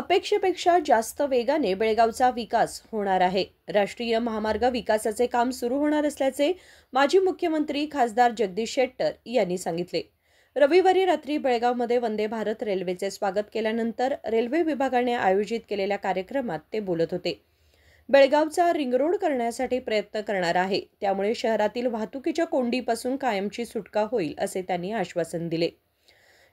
अपेक्षेपेक्षा जास्त वेगाने बेळगावचा विकास होणार आहे. राष्ट्रीय महामार्ग विकासाचे काम सुरू होणार असल्याचे माजी मुख्यमंत्री खासदार जगदीश शेट्टर यांनी सांगितले. रविवारी रात्री बेळगावमध्ये वंदे भारत रेल्वेचे स्वागत केल्यानंतर रेल्वे विभागाने आयोजित केलेल्या कार्यक्रमात ते बोलत होते. बेळगावचा रिंग रोड करण्यासाठी प्रयत्न करणार आहे, त्यामुळे शहरातील वाहतुकीच्या कोंडीपासून कायमची सुटका होईल असे त्यांनी आश्वासन दिले.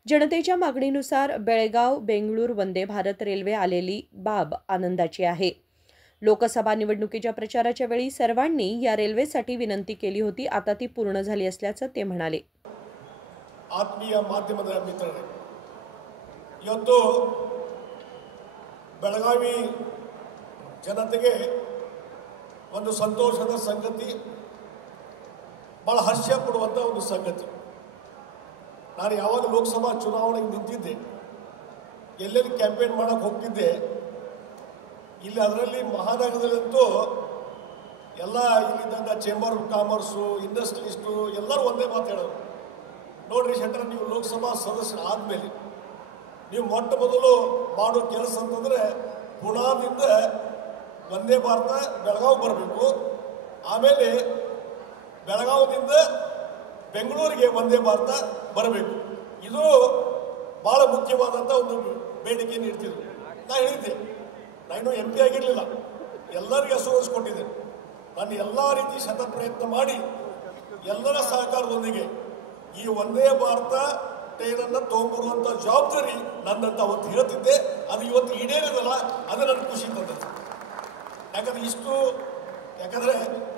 जनतेच्या मागणीनुसार बेळगाव बेंगळूर वंदे भारत रेल्वे आलेली बाब आनंदाची आहे. लोकसभा निवडणुकीच्या प्रचाराच्या वेळी सर्वांनी या रेल्वेसाठी विनंती केली होती. आता ती पूर्ण झाली असल्याचं ते म्हणाले. ಆತ್ಮೀಯ ಮಾಧ್ಯಮದ ಮಿತ್ರರೇ, ಇವತ್ತು ಬೆಳಗಾವಿ ಜನತೆಗೆ ಒಂದು ಸಂತೋಷದ ಸಂಗತಿ, ಬಹಳ ಹರ್ಷ ಪಡುವಂತ ಒಂದು ಸಂಗತಿ. ನಾನು ಯಾವಾಗ ಲೋಕಸಭಾ ಚುನಾವಣೆಗೆ ನಿಂತಿದ್ದೆ, ಎಲ್ಲೆಲ್ಲಿ ಕ್ಯಾಂಪೇನ್ ಮಾಡಕ್ಕೆ ಹೋಗ್ತಿದ್ದೆ, ಇಲ್ಲಿ ಅದರಲ್ಲಿ ಮಹಾನಗರದಲ್ಲಂತೂ ಎಲ್ಲ ಇಲ್ಲಿದ್ದಂಥ ಚೇಂಬರ್ ಆಫ್ ಕಾಮರ್ಸು, ಇಂಡಸ್ಟ್ರಿಯಲಿಸ್ಟು ಎಲ್ಲರೂ ಒಂದೇ ಮಾತಾಡೋರು. ನೋಡ್ರಿ ಶೆಟ್ಟರ್, ನೀವು ಲೋಕಸಭಾ ಸದಸ್ಯರು ಆದಮೇಲೆ ನೀವು ಮೊಟ್ಟ ಮೊದಲು ಮಾಡೋ ಕೆಲಸ ಅಂತಂದರೆ ಪುಣಾದಿಂದ ವಂದೇ ಭಾರತ ಬೆಳಗಾವಿ ಬರಬೇಕು, ಆಮೇಲೆ ಬೆಳಗಾವಿಯಿಂದ ಬೆಂಗಳೂರಿಗೆ ವಂದೇ ಭಾರತ ಬರಬೇಕು. ಇದು ಭಾಳ ಮುಖ್ಯವಾದಂಥ ಒಂದು ಬೇಡಿಕೆ ನೀಡ್ತಿದ್ರು. ನಾನು ಹೇಳಿದ್ದೆ, ನಾನು MP ಆಗಿರಲಿಲ್ಲ, ಎಲ್ಲರಿಗೂ ಅಸೂರೆನ್ಸ್ ಕೊಟ್ಟಿದ್ದೆ. ನಾನು ಎಲ್ಲ ರೀತಿ ಶತ ಪ್ರಯತ್ನ ಮಾಡಿ ಎಲ್ಲರ ಸಹಕಾರದೊಂದಿಗೆ ಈ ವಂದೇ ಭಾರತ ಟ್ರೈನನ್ನು ತೊಗೊಂಬರುವಂಥ ಜವಾಬ್ದಾರಿ ನನ್ನಂತ ಅವತ್ತು ಹೇಳ್ತಿದ್ದೆ. ಅದು ಇವತ್ತು ಈಡೇರಿದಲ್ಲ, ಅದು ನನಗೆ ಖುಷಿ ತಂದದ್ದು. ಯಾಕಂದರೆ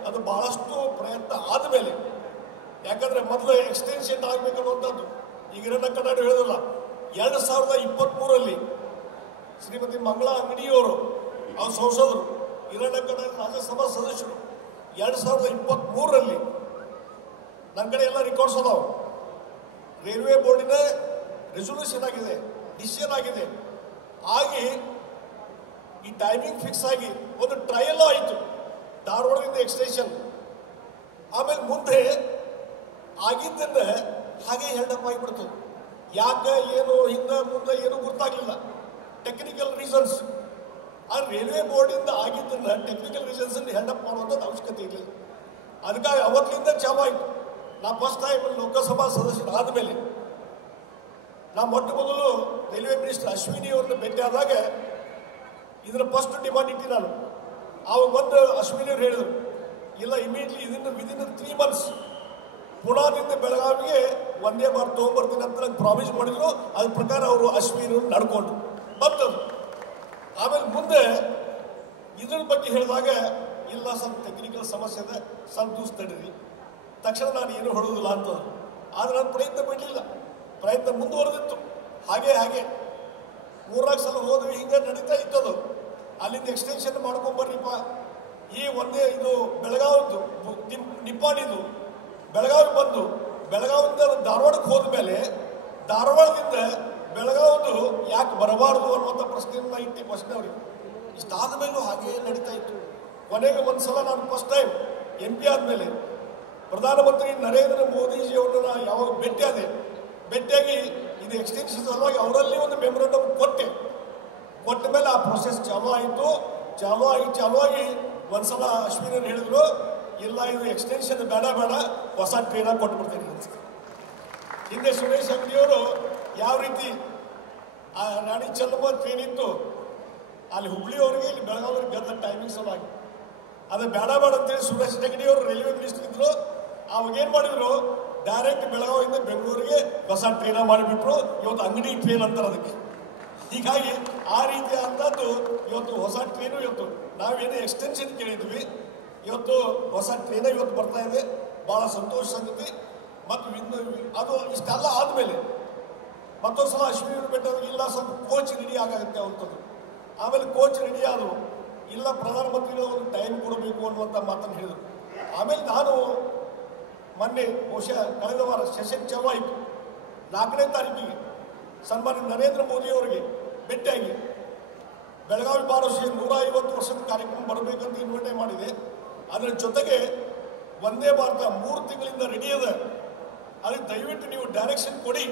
ಅದು ಬಹಳಷ್ಟು ಪ್ರಯತ್ನ ಆದಮೇಲೆ, ಯಾಕಂದರೆ ಮೊದಲು ಎಕ್ಸ್ಟೆನ್ಷನ್ ಆಗಬೇಕನ್ನುವಂಥದ್ದು ಈಗ ಹಿರಣ್ಣ ಕನ್ನಡ ಹೇಳಿದಲ್ಲ. 2023 ಶ್ರೀಮತಿ ಮಂಗಳಾ ಅಂಗಡಿಯವರು, ಅವ್ರ ಸಂಸದರು, ಹಿರಣ್ಣ ಕನ್ನಡ ರಾಜ್ಯಸಭಾ ಸದಸ್ಯರು 2023 ನನ್ನ ಕಡೆ ಎಲ್ಲ ರೆಕಾರ್ಡ್ಸ್ ಅದಾವೆ. ರೈಲ್ವೆ ಬೋರ್ಡಿನ ರೆಸೊಲ್ಯೂಷನ್ ಆಗಿದೆ, ಡಿಸಿಷನ್ ಆಗಿದೆ, ಆಗಿ ಈ ಟೈಮಿಂಗ್ ಫಿಕ್ಸ್ ಆಗಿ ಒಂದು ಟ್ರಯಲ್ ಆಯಿತು, ಧಾರವಾಡದಿಂದ ಎಕ್ಸ್ಟೆನ್ಷನ್. ಆಮೇಲೆ ಮುಂದೆ ಆಗಿದ್ದನ್ನು ಹಾಗೆ ಹೆಲ್ಡಪ್ ಆಗಿಬಿಡ್ತು. ಯಾಕೆ ಏನು ಹಿಂದೆ ಮುಂದೆ ಏನು ಗೊತ್ತಾಗಲಿಲ್ಲ, ಟೆಕ್ನಿಕಲ್ ರೀಸನ್ಸ್. ಆ ರೈಲ್ವೆ ಬೋರ್ಡಿಂದ ಆಗಿದ್ದನ್ನು ಟೆಕ್ನಿಕಲ್ ರೀಸನ್ಸನ್ನು ಹೆಲ್ಡಪ್ ಮಾಡುವಂಥದ್ದು ಅವಶ್ಯಕತೆ ಇರಲಿಲ್ಲ. ಅದಕ್ಕಾಗಿ ಅವತ್ತಿನಿಂದ ಚಾಲು ಆಯಿತು. ನಾ ಫಸ್ಟ್ ಟೈಮ್ ಲೋಕಸಭಾ ಸದಸ್ಯರು ಆದಮೇಲೆ ನಾ ಮೊಟ್ಟ ಮೊದಲು ರೈಲ್ವೆ ಮಿನಿಸ್ಟರ್ ಅಶ್ವಿನಿ ಅವ್ರನ್ನ ಭೇಟಿಯಾದಾಗ ಇದರ ಫಸ್ಟ್ ಡಿಮಾಂಡ್ ಇಟ್ಟು ನಾನು ಆವಾಗ ಬಂದು ಅಶ್ವಿನಿ ಅವ್ರು ಹೇಳಿದರು, ಇಲ್ಲ ಇಮಿಡಿಯೇಟ್ಲಿ ಇದನ್ನು ವಿದಿನ್ 3 months ಪುಣಾದಿಂದ ಬೆಳಗಾವಿಗೆ ವಂದೇ ಭಾರತ ತೊಗೊಂಬರ್ತೀನಿ ಅಂತ ನಂಗೆ ಪ್ರಾಮಿಸ್ ಮಾಡಿದ್ರು. ಅದ್ರ ಪ್ರಕಾರ ಅವರು ಅಶ್ವಿನಿ ಅವ್ರು ನಡ್ಕೊಂಡು ಬಂತದ್ದು. ಆಮೇಲೆ ಮುಂದೆ ಇದ್ರ ಬಗ್ಗೆ ಹೇಳಿದಾಗ, ಇಲ್ಲ ಸ್ವಲ್ಪ ಟೆಕ್ನಿಕಲ್ ಸಮಸ್ಯೆ ಇದೆ, ಸ್ವಲ್ಪ ದಿವಸ ತಡೀರಿ, ತಕ್ಷಣ ನಾನು ಏನು ಹೇಳೋದಿಲ್ಲ ಅಂತಂದು. ಆದರೆ ನನ್ನ ಪ್ರಯತ್ನ ಬಿಡಲಿಲ್ಲ, ಪ್ರಯತ್ನ ಮುಂದುವರೆದಿತ್ತು. ಹಾಗೆ 3-4 ಸಲ ಹೋದ್ವಿ, ಹಿಂಗೆ ನಡೀತಾ ಇತ್ತದು. ಅಲ್ಲಿಂದ ಎಕ್ಸ್ಟೆನ್ಷನ್ ಮಾಡ್ಕೊಂಬರ್ರಿಪ್ಪ, ಈ ಒಂದೇ ಇದು ಬೆಳಗಾವಿದು ನಿಪ್ಪಾಣಿದು ಬೆಳಗಾವಿ ಬಂದು ಬೆಳಗಾವಿಂದ ಧಾರವಾಡಕ್ಕೆ ಹೋದ ಮೇಲೆ ಧಾರವಾಡದಿಂದ ಬೆಳಗಾವಿದು ಯಾಕೆ ಬರಬಾರ್ದು ಅನ್ನುವಂಥ ಪ್ರಶ್ನೆಯನ್ನು ಇಟ್ಟು ಪ್ರಶ್ನೆ ಅವ್ರಿಗೆ. ಇಷ್ಟಾದ ಮೇಲೂ ಹಾಗೆ ನಡೀತಾ ಇತ್ತು. ಕೊನೆಗೆ ಒಂದು ಸಲ ನಾನು ಫಸ್ಟ್ ಟೈಮ್ MP ಆದಮೇಲೆ ಪ್ರಧಾನಮಂತ್ರಿ ನರೇಂದ್ರ ಮೋದಿಜಿಯವ್ರನ್ನ ನಾನು ಯಾವಾಗ ಭೇಟಿಯಾಗಿ ಇದು ಎಕ್ಸ್ಟೆನ್ಷನ್ ಸಲುವಾಗಿ ಅವರಲ್ಲಿ ಒಂದು ಮೆಮೊರಂಡಮ್ ಕೊಟ್ಟ ಮೇಲೆ ಆ ಪ್ರೊಸೆಸ್ ಚಾಲೂ ಆಗಿ ಒಂದು ಸಲ ಅಶ್ವಿನಿ ಹೇಳಿದ್ರು, ಇಲ್ಲ ಇದು ಎಕ್ಸ್ಟೆನ್ಷನ್ ಬೇಡ, ಹೊಸ ಟ್ರೈನ ಕೊಟ್ಬಿಡ್ತೀನಿ ಅಂತ. ಹಿಂದೆ ಸುರೇಶ್ ಅಂಗಡಿಯವರು ಯಾವ ರೀತಿ ಆ ರಾಣಿ ಚೆನ್ನಮ್ಮ ಟ್ರೈನ್ ಇತ್ತು, ಅಲ್ಲಿ ಹುಬ್ಳಿಯವರಿಗೆ ಇಲ್ಲಿ ಬೆಳಗಾವಿಗೆ ಗದ್ದ ಟೈಮಿಂಗ್ ಸಲುವಾಗಿ ಅದು ಬೇಡ ಅಂತೇಳಿ ಸುರೇಶ್ ಅಂಗಡಿಯವರು ರೈಲ್ವೆ ಮಿನಿಸ್ಟರ್ ಇದ್ರು. ಅವಾಗ ಏನು ಮಾಡಿದ್ರು, ಡೈರೆಕ್ಟ್ ಬೆಳಗಾವಿಯಿಂದ ಬೆಂಗಳೂರಿಗೆ ಹೊಸ ಟ್ರೈನ ಮಾಡಿಬಿಟ್ರು. ಇವತ್ತು ಅಂಗಡಿ ಟ್ರೈನ್ ಅಂತಾರೆ ಅದಕ್ಕೆ. ಹೀಗಾಗಿ ಆ ರೀತಿ ಅಂತದ್ದು ಇವತ್ತು ಹೊಸ ಟ್ರೈನು, ಇವತ್ತು ನಾವೇನು ಎಕ್ಸ್ಟೆನ್ಷನ್ ಕೇಳಿದ್ವಿ, ಇವತ್ತು ಹೊಸ ಟ್ರೈನ ಇವತ್ತು ಬರ್ತಾ ಇದೆ. ಭಾಳ ಸಂತೋಷ ಸಂಗತಿ. ಮತ್ತು ಅದು ಇಷ್ಟೆಲ್ಲ ಆದಮೇಲೆ ಮತ್ತೊಂದು ಸಲ ಅಶ್ವಿನಿ ಬೆಟ್ಟದಾಗ, ಇಲ್ಲ ಸ್ವಲ್ಪ ಕೋಚ್ ರೆಡಿ ಆಗುತ್ತೆ ಅಂತಂದು. ಆಮೇಲೆ ಕೋಚ್ ರೆಡಿ ಆದವು, ಇಲ್ಲ ಪ್ರಧಾನಮಂತ್ರಿಗಳು ಒಂದು ಟೈಮ್ ಕೊಡಬೇಕು ಅನ್ನುವಂಥ ಮಾತನ್ನು ಹೇಳಿದರು. ಆಮೇಲೆ ನಾನು ಮೊನ್ನೆ ಬಹುಶಃ ಕಳೆದ ವಾರ ಸೆಷನ್ ಚಾಲು ಆಯಿತು, 4ನೇ ತಾರೀಕಿಗೆ ಸನ್ಮಾನ್ಯ ನರೇಂದ್ರ ಮೋದಿ ಅವರಿಗೆ ಭೇಟಿಯಾಗಿ ಬೆಳಗಾವಿ ಬಾರಸಿ 150 ವರ್ಷದ ಕಾರ್ಯಕ್ರಮ ಬರಬೇಕಂತ ಇನ್ವೈಟ್ ಮಾಡಿದೆ. ಅದರ ಜೊತೆಗೆ ವಂದೇ ಭಾರತ 3 ತಿಂಗಳಿಂದ ರೆಡಿ ಇದೆ. ಅದಕ್ಕೆ ದಯವಿಟ್ಟು ನೀವು ಡೈರೆಕ್ಷನ್ ಕೊಡಿ.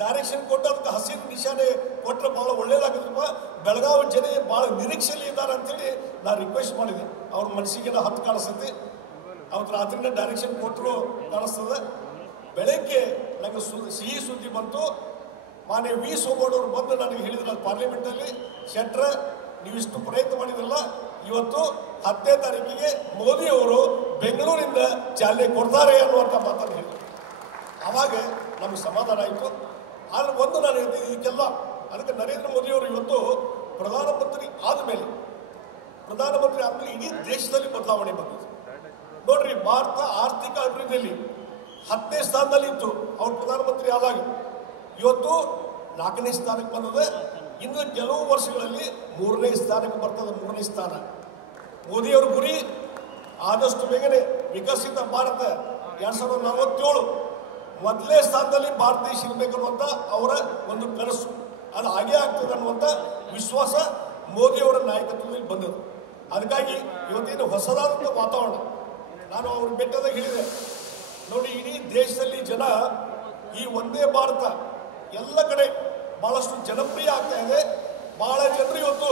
ಡೈರೆಕ್ಷನ್ ಕೊಟ್ಟು ಅದಕ್ಕೆ ಹಸಿರು ನಿಶಾನೆ ಕೊಟ್ಟರೆ ಭಾಳ ಒಳ್ಳೇದಾಗುತ್ತಪ್ಪ. ಬೆಳಗಾವಿ ಜನ ಭಾಳ ನಿರೀಕ್ಷೆಯಲ್ಲಿ ಇದ್ದಾರೆ ಅಂತೇಳಿ ನಾನು ರಿಕ್ವೆಸ್ಟ್ ಮಾಡಿದೆ. ಅವ್ರ ಮನಸ್ಸಿಗೆಲ್ಲ ಹತ್ತು ಕಾಣಿಸ್ತೈತಿ. ಅವತ್ತು ರಾತ್ರಿನ ಡೈರೆಕ್ಷನ್ ಕೊಟ್ಟರು ಕಾಣಿಸ್ತದೆ. ಬೆಳಗ್ಗೆ ನನಗೆ ಸಿಹಿ ಸುದ್ದಿ ಬಂತು. ಮಾನ್ಯ ವಿ ಸೋಮಣ್ಣವರು ಬಂದು ನನಗೆ ಹೇಳಿದ್ರು ಪಾರ್ಲಿಮೆಂಟಲ್ಲಿ, ಶೆಟ್ರ ನೀವು ಇಷ್ಟು ಪ್ರಯತ್ನ ಮಾಡಿದ್ರಲ್ಲ, ಇವತ್ತು 10ನೇ ತಾರೀಕಿಗೆ ಮೋದಿ ಅವರು ಬೆಂಗಳೂರಿಂದ ಚಾಲನೆ ಕೊಡ್ತಾರೆ ಅನ್ನುವಂಥ ಮಾತನ್ನು ಹೇಳಿದರು. ಆವಾಗ ನಮಗೆ ಸಮಾಧಾನ ಆಯಿತು. ಆದರೆ ಒಂದು ನಾನು ಹೇಳ್ತೀನಿ, ಇದಕ್ಕೆಲ್ಲ ಅದಕ್ಕೆ ನರೇಂದ್ರ ಮೋದಿಯವರು ಇವತ್ತು ಪ್ರಧಾನಮಂತ್ರಿ ಆದಮೇಲೆ ಇಡೀ ದೇಶದಲ್ಲಿ ಬದಲಾವಣೆ ಬಂದಿದೆ. ನೋಡ್ರಿ, ಭಾರತ ಆರ್ಥಿಕ ಅಭಿವೃದ್ಧಿಯಲ್ಲಿ 10ನೇ ಸ್ಥಾನದಲ್ಲಿ ಇತ್ತು ಅವ್ರು ಪ್ರಧಾನಮಂತ್ರಿ ಆದಾಗ. ಇವತ್ತು 4ನೇ ಸ್ಥಾನಕ್ಕೆ ಬಂದಿದೆ. ಇನ್ನು ಕೆಲವು ವರ್ಷಗಳಲ್ಲಿ 3ನೇ ಸ್ಥಾನಕ್ಕೆ ಬರ್ತದೆ. 3ನೇ ಸ್ಥಾನ ಮೋದಿಯವರ ಗುರಿ ಆದಷ್ಟು ಬೇಗನೆ ವಿಕಸಿತ ಭಾರತ 2047 ಮೊದಲನೇ ಸ್ಥಾನದಲ್ಲಿ ಭಾರತ ದೇಶ ಇರಬೇಕನ್ನುವಂಥ ಅವರ ಒಂದು ಕನಸು. ಅದು ಹಾಗೇ ಆಗ್ತದೆ ಅನ್ನುವಂಥ ವಿಶ್ವಾಸ ಮೋದಿಯವರ ನಾಯಕತ್ವದಲ್ಲಿ ಬಂದದ್ದು. ಅದಕ್ಕಾಗಿ ಇವತ್ತೇನು ಹೊಸದಾದಂಥ ವಾತಾವರಣ, ನಾನು ಅವ್ರ ಬೆಟ್ಟದಾಗ ಹೇಳಿದೆ ನೋಡಿ, ಇಡೀ ದೇಶದಲ್ಲಿ ಜನ ಈ ಒಂದೇ ಭಾರತ ಎಲ್ಲ ಕಡೆ ಬಹಳಷ್ಟು ಜನಪ್ರಿಯ ಆಗ್ತಾ ಇದೆ. ಬಹಳ ಜನರು ಇವತ್ತು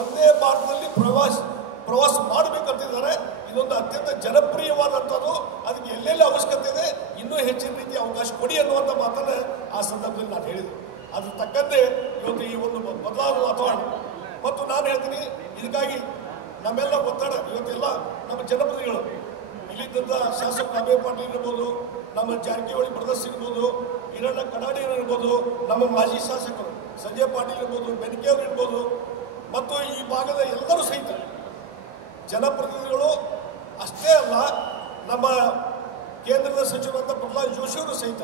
ಒಂದೇ ಭಾರತದಲ್ಲಿ ಪ್ರವಾಸ ಮಾಡಬೇಕಂತಿದ್ದಾರೆ. ಇದೊಂದು ಅತ್ಯಂತ ಜನಪ್ರಿಯವಾದಂಥದ್ದು. ಅದಕ್ಕೆ ಎಲ್ಲೆಲ್ಲಿ ಅವಶ್ಯಕತೆ ಇದೆ ಇನ್ನೂ ಹೆಚ್ಚಿನ ರೀತಿ ಅವಕಾಶ ಕೊಡಿ ಅನ್ನುವಂಥ ಮಾತನ್ನು ಆ ಸಂದರ್ಭದಲ್ಲಿ ನಾನು ಹೇಳಿದೆ. ಅದ್ರ ತಕ್ಕಂತೆ ಇವತ್ತು ಈ ಒಂದು ಬದಲಾದ ವಾತಾವರಣ. ಮತ್ತು ನಾನು ಹೇಳ್ತೀನಿ, ಇದಕ್ಕಾಗಿ ನಮ್ಮೆಲ್ಲ ಒತ್ತಡ, ಇವತ್ತೆಲ್ಲ ನಮ್ಮ ಜನಪ್ರತಿನಿಧಿಗಳು ಇಲ್ಲಿದ್ದಂಥ ಶಾಸಕ ಅಭಯ ಪಾಟೀಲ್ ಇರ್ಬೋದು, ನಮ್ಮ ಜಾರಕಿಹೊಳಿ ಬ್ರದರ್ಸ್ ಇರ್ಬೋದು, ಈರಣ್ಣ ಕಡಾಡಿ ಇರ್ಬೋದು, ನಮ್ಮ ಮಾಜಿ ಶಾಸಕರು ಸಂಜಯ್ ಪಾಟೀಲ್ ಇರ್ಬೋದು, ಬೆನಕೆಯವರು ಇರ್ಬೋದು, ಮತ್ತು ಈ ಭಾಗದ ಎಲ್ಲರೂ ಸಹಿತ ಜನಪ್ರತಿನಿಧಿಗಳು ಅಷ್ಟೇ ಅಲ್ಲ, ನಮ್ಮ ಕೇಂದ್ರದ ಸಚಿವರಾದ ಪ್ರಹ್ಲಾದ್ ಜೋಶಿಯವರು ಸಹಿತ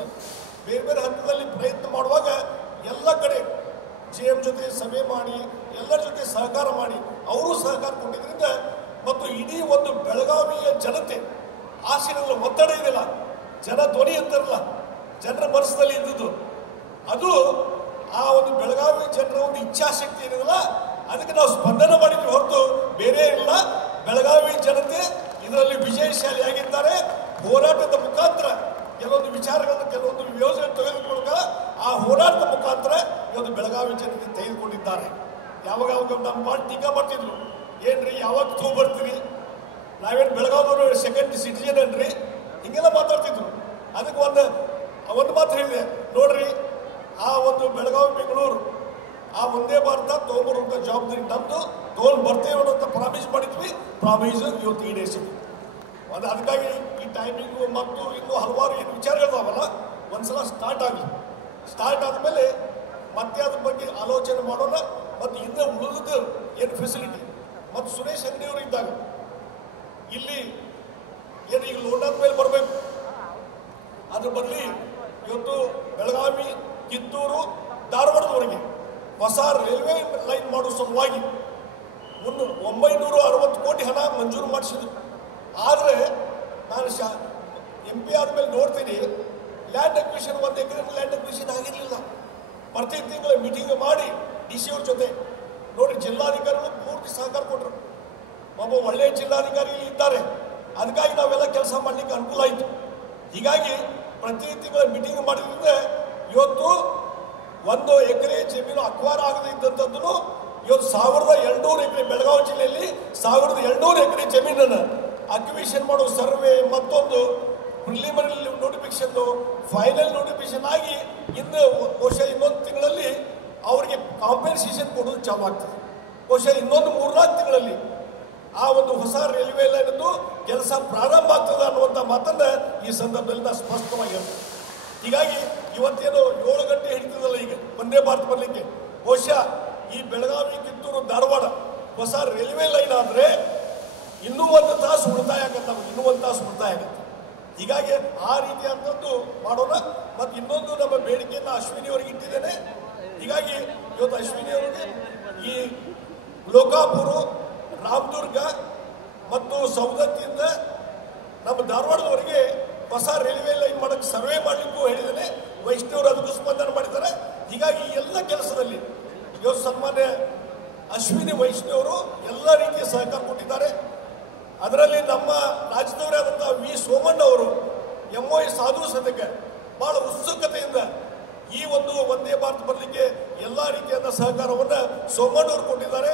ಬೇರೆ ಬೇರೆ ಹಂತದಲ್ಲಿ ಪ್ರಯತ್ನ ಮಾಡುವಾಗ ಎಲ್ಲ ಕಡೆ GM ಜೊತೆ ಸಭೆ ಮಾಡಿ ಎಲ್ಲರ ಜೊತೆ ಸಹಕಾರ ಮಾಡಿ ಅವರು ಸಹಕಾರ ಕೊಟ್ಟಿದ್ದರಿಂದ ಮತ್ತು ಇಡೀ ಒಂದು ಬೆಳಗಾವಿಯ ಜನತೆ ಆಶೀರ್ವಾದ ಒತ್ತಡ ಇದೆಯಲ್ಲ, ಜನ ಧ್ವನಿ ಅಂತಾರಲ್ಲ, ಜನರ ಮನಸ್ಸಿನಲ್ಲಿ ಇದ್ದದ್ದು ಅದು ಆ ಒಂದು ಬೆಳಗಾವಿ ಜನರ ಒಂದು ಇಚ್ಛಾಶಕ್ತಿ ಏನಿದೆಯಲ್ಲ, ಅದಕ್ಕೆ ನಾವು ಸ್ಪಂದನೆ ಮಾಡಿದ್ವಿ ಹೊರತು ಬೇರೆ ಇಲ್ಲ. ಬೆಳಗಾವಿ ಜನತೆ ಇದರಲ್ಲಿ ವಿಜಯಶಾಲಿಯಾಗಿದ್ದಾರೆ. ಹೋರಾಟದ ಮುಖಾಂತರ ಕೆಲವೊಂದು ವಿಚಾರಗಳನ್ನು, ಕೆಲವೊಂದು ಯೋಜನೆ ತೆಗೆದುಕೊಳ್ಳುವಾಗ ಆ ಹೋರಾಟದ ಮುಖಾಂತರ ಇವತ್ತು ಬೆಳಗಾವಿ ಜನತೆ ತೆಗೆದುಕೊಂಡಿದ್ದಾರೆ. ಯಾವಾಗ ನಮ್ಮ ಮಾಡಿ ಟೀಕಾ ಮಾಡ್ತಿದ್ರು, ಏನ್ರಿ ಯಾವಾಗ ತಗೊಂಡ್ಬರ್ತೀರಿ, ನಾವೇನು ಬೆಳಗಾವಿಯವರು ಸೆಕೆಂಡ್ ಸಿಟಿಜನ್ ಅನ್ರಿ, ಹಿಂಗೆಲ್ಲ ಮಾತಾಡ್ತಿದ್ರು. ಅದಕ್ಕೆ ಒಂದು ಮಾತು ಹೇಳಿದೆ ನೋಡ್ರಿ, ಆ ಒಂದು ಬೆಳಗಾವಿ ಬೆಂಗಳೂರು ಆ ಒಂದೇ ಭಾರತ ತೊಗೊಂಬರುವಂಥ ಜವಾಬ್ದಾರಿ ನಮ್ಮದು, ತೊಗೊಂಡು ಬರ್ತೇವೆ ಅನ್ನೋಂಥ ಪ್ರಾಮಿಸ್ ಮಾಡಿದ್ವಿ. ಪ್ರಾಮಿಸ್ ಇವತ್ತು ಈಡೇರಿಸಿದ್ವಿ. ಅದಕ್ಕಾಗಿ ಈ ಟೈಮಿಂಗು ಮತ್ತು ಇನ್ನೂ ಹಲವಾರು ಏನು ವಿಚಾರಗಳಿದಾವಲ್ಲ, ಒಂದ್ಸಲ ಸ್ಟಾರ್ಟ್ ಆಗಲಿ. ಸ್ಟಾರ್ಟ್ ಆದಮೇಲೆ ಮತ್ತೆ ಅದ್ರ ಬಗ್ಗೆ ಆಲೋಚನೆ ಮಾಡೋಣ. ಮತ್ತು ಇನ್ನೂ ಉಳಿದ ಏನು ಫೆಸಿಲಿಟಿ ಮತ್ತು ಸುರೇಶ್ ಅಂಗಡಿಯವರು ಇದ್ದಾಗ ಇಲ್ಲಿ ಏನು ಈಗ ಲೋಂಡಾದ ಮೇಲೆ ಬರಬೇಕು, ಅದ್ರ ಬದಲಿ ಇವತ್ತು ಬೆಳಗಾವಿ, ಕಿತ್ತೂರು, ಧಾರವಾಡದವರೆಗೆ ಹೊಸ ರೈಲ್ವೆ ಲೈನ್ ಮಾಡುವ ಸಲುವಾಗಿ 960 ಕೋಟಿ ಹಣ ಮಂಜೂರು ಮಾಡಿಸಿದ್ರು. ಆದರೆ ನಾನು MP ಆದಮೇಲೆ ನೋಡ್ತೀನಿ, ಲ್ಯಾಂಡ್ ಅಕ್ವಿಷನ್ 1 ಎಕರೆ ಲ್ಯಾಂಡ್ ಅಕ್ವಿಷನ್ ಆಗಿರಲಿಲ್ಲ. ಪ್ರತಿ ತಿಂಗಳ ಮೀಟಿಂಗ್ ಮಾಡಿ DC ಅವ್ರ ಜೊತೆ ನೋಡಿ, ಜಿಲ್ಲಾಧಿಕಾರಿಗಳು ಪೂರ್ತಿ ಸಹಕಾರ ಕೊಟ್ಟರು. ಒಬ್ಬ ಒಳ್ಳೆಯ ಜಿಲ್ಲಾಧಿಕಾರಿ ಇದ್ದಾರೆ. ಅದಕ್ಕಾಗಿ ನಾವೆಲ್ಲ ಕೆಲಸ ಮಾಡಲಿಕ್ಕೆ ಅನುಕೂಲ ಆಯಿತು. ಹೀಗಾಗಿ ಪ್ರತಿ ತಿಂಗಳ ಮೀಟಿಂಗ್ ಮಾಡಿದ್ರಿಂದ ಇವತ್ತು 1 ಎಕರೆ ಜಮೀನು ಅಕ್ವಾರ ಆಗದೇ ಇದ್ದಂಥದ್ದು ಇವತ್ತು 1700 ಎಕರೆ, ಬೆಳಗಾವಿ ಜಿಲ್ಲೆಯಲ್ಲಿ 1700 ಎಕರೆ ಜಮೀನನ್ನು ಅಕ್ವಿಷನ್ ಮಾಡೋ ಸರ್ವೆ, ಮತ್ತೊಂದು ಪ್ರಿಲಿಮಿನರಿ ನೋಟಿಫಿಕೇಶನ್, ಫೈನಲ್ ನೋಟಿಫಿಕೇಶನ್ ಆಗಿ ಇನ್ನು ಬಹುಶಃ ಇನ್ನೊಂದು ತಿಂಗಳಲ್ಲಿ ಅವರಿಗೆ ಕಾಂಪೆನ್ಸೇಷನ್ ಕೊಡೋದು ಚಾಲು ಆಗ್ತದೆ. ಬಹುಶಃ ಇನ್ನೊಂದು 3-4 ತಿಂಗಳಲ್ಲಿ ಆ ಒಂದು ಹೊಸ ರೈಲ್ವೆ ಲೈನದ್ದು ಕೆಲಸ ಪ್ರಾರಂಭ ಆಗ್ತದೆ ಅನ್ನುವಂಥ ಮಾತನ್ನು ಈ ಸಂದರ್ಭದಲ್ಲಿ ನಾನು ಸ್ಪಷ್ಟವಾಗಿ ಹೇಳ್ತೇನೆ. ಹೀಗಾಗಿ ಇವತ್ತೇನು 7 ಗಂಟೆ ಹಿಡಿತದಲ್ಲ ಈಗ ಒಂದೇ ಭಾರತ ಬರಲಿಕ್ಕೆ, ಬಹುಶಃ ಈ ಬೆಳಗಾವಿ, ಕಿತ್ತೂರು, ಧಾರವಾಡ ಹೊಸ ರೈಲ್ವೆ ಲೈನ್ ಆದರೆ ಇನ್ನೂ 1 ತಾಸು ಉಳಿತಾಯ ಆಗತ್ತೆ, ನಮಗೆ ಇನ್ನೂ 1 ತಾಸು ಉಳಿತಾಯ ಆಗುತ್ತೆ. ಹೀಗಾಗಿ ಆ ರೀತಿಯಾದಂಥದ್ದು ಮಾಡೋಣ. ಮತ್ತು ಇನ್ನೊಂದು ನಮ್ಮ ಬೇಡಿಕೆಯನ್ನು ಅಶ್ವಿನಿಯವರಿಗೆ ಇಟ್ಟಿದ್ದೇನೆ. ಹೀಗಾಗಿ ಇವತ್ತು ಅಶ್ವಿನಿಯವರಿಗೆ ಈ ಲೋಕಾಪುರ, ರಾಮದುರ್ಗ ಮತ್ತು ಸವದತ್ತಿಯಿಂದ ನಮ್ಮ ಧಾರವಾಡದವರೆಗೆ ಹೊಸ ರೈಲ್ವೆ ಲೈನ್ ಮಾಡೋಕ್ಕೆ ಸರ್ವೆ ಮಾಡಲಿಕ್ಕೂ ಹೇಳಿದ್ದೇನೆ. ವೈಷ್ಣವರು ಅದಕ್ಕೂ ಸ್ಪಂದನೆ ಮಾಡಿದ್ದಾರೆ. ಹೀಗಾಗಿ ಎಲ್ಲ ಕೆಲಸದಲ್ಲಿ ಇವತ್ತು ಸನ್ಮಾನ್ಯ ಅಶ್ವಿನಿ ವೈಷ್ಣವರು ಎಲ್ಲ ರೀತಿಯ ಸಹಕಾರ ಕೊಟ್ಟಿದ್ದಾರೆ. ಅದರಲ್ಲಿ ನಮ್ಮ ರಾಜ್ಯದವರೇ ಆದಂಥ ವಿ ಸೋಮಣ್ಣ ಅವರು MOE ಸಾಧು ಸದ್ಯಕ್ಕೆ ಭಾಳ ಉತ್ಸುಕತೆಯಿಂದ ಈ ಒಂದು ವಂದೇ ಭಾರತ್ ಬರಲಿಕ್ಕೆ ಎಲ್ಲ ರೀತಿಯಾದ ಸಹಕಾರವನ್ನು ಸೋಮಣ್ಣವರು ಕೊಟ್ಟಿದ್ದಾರೆ.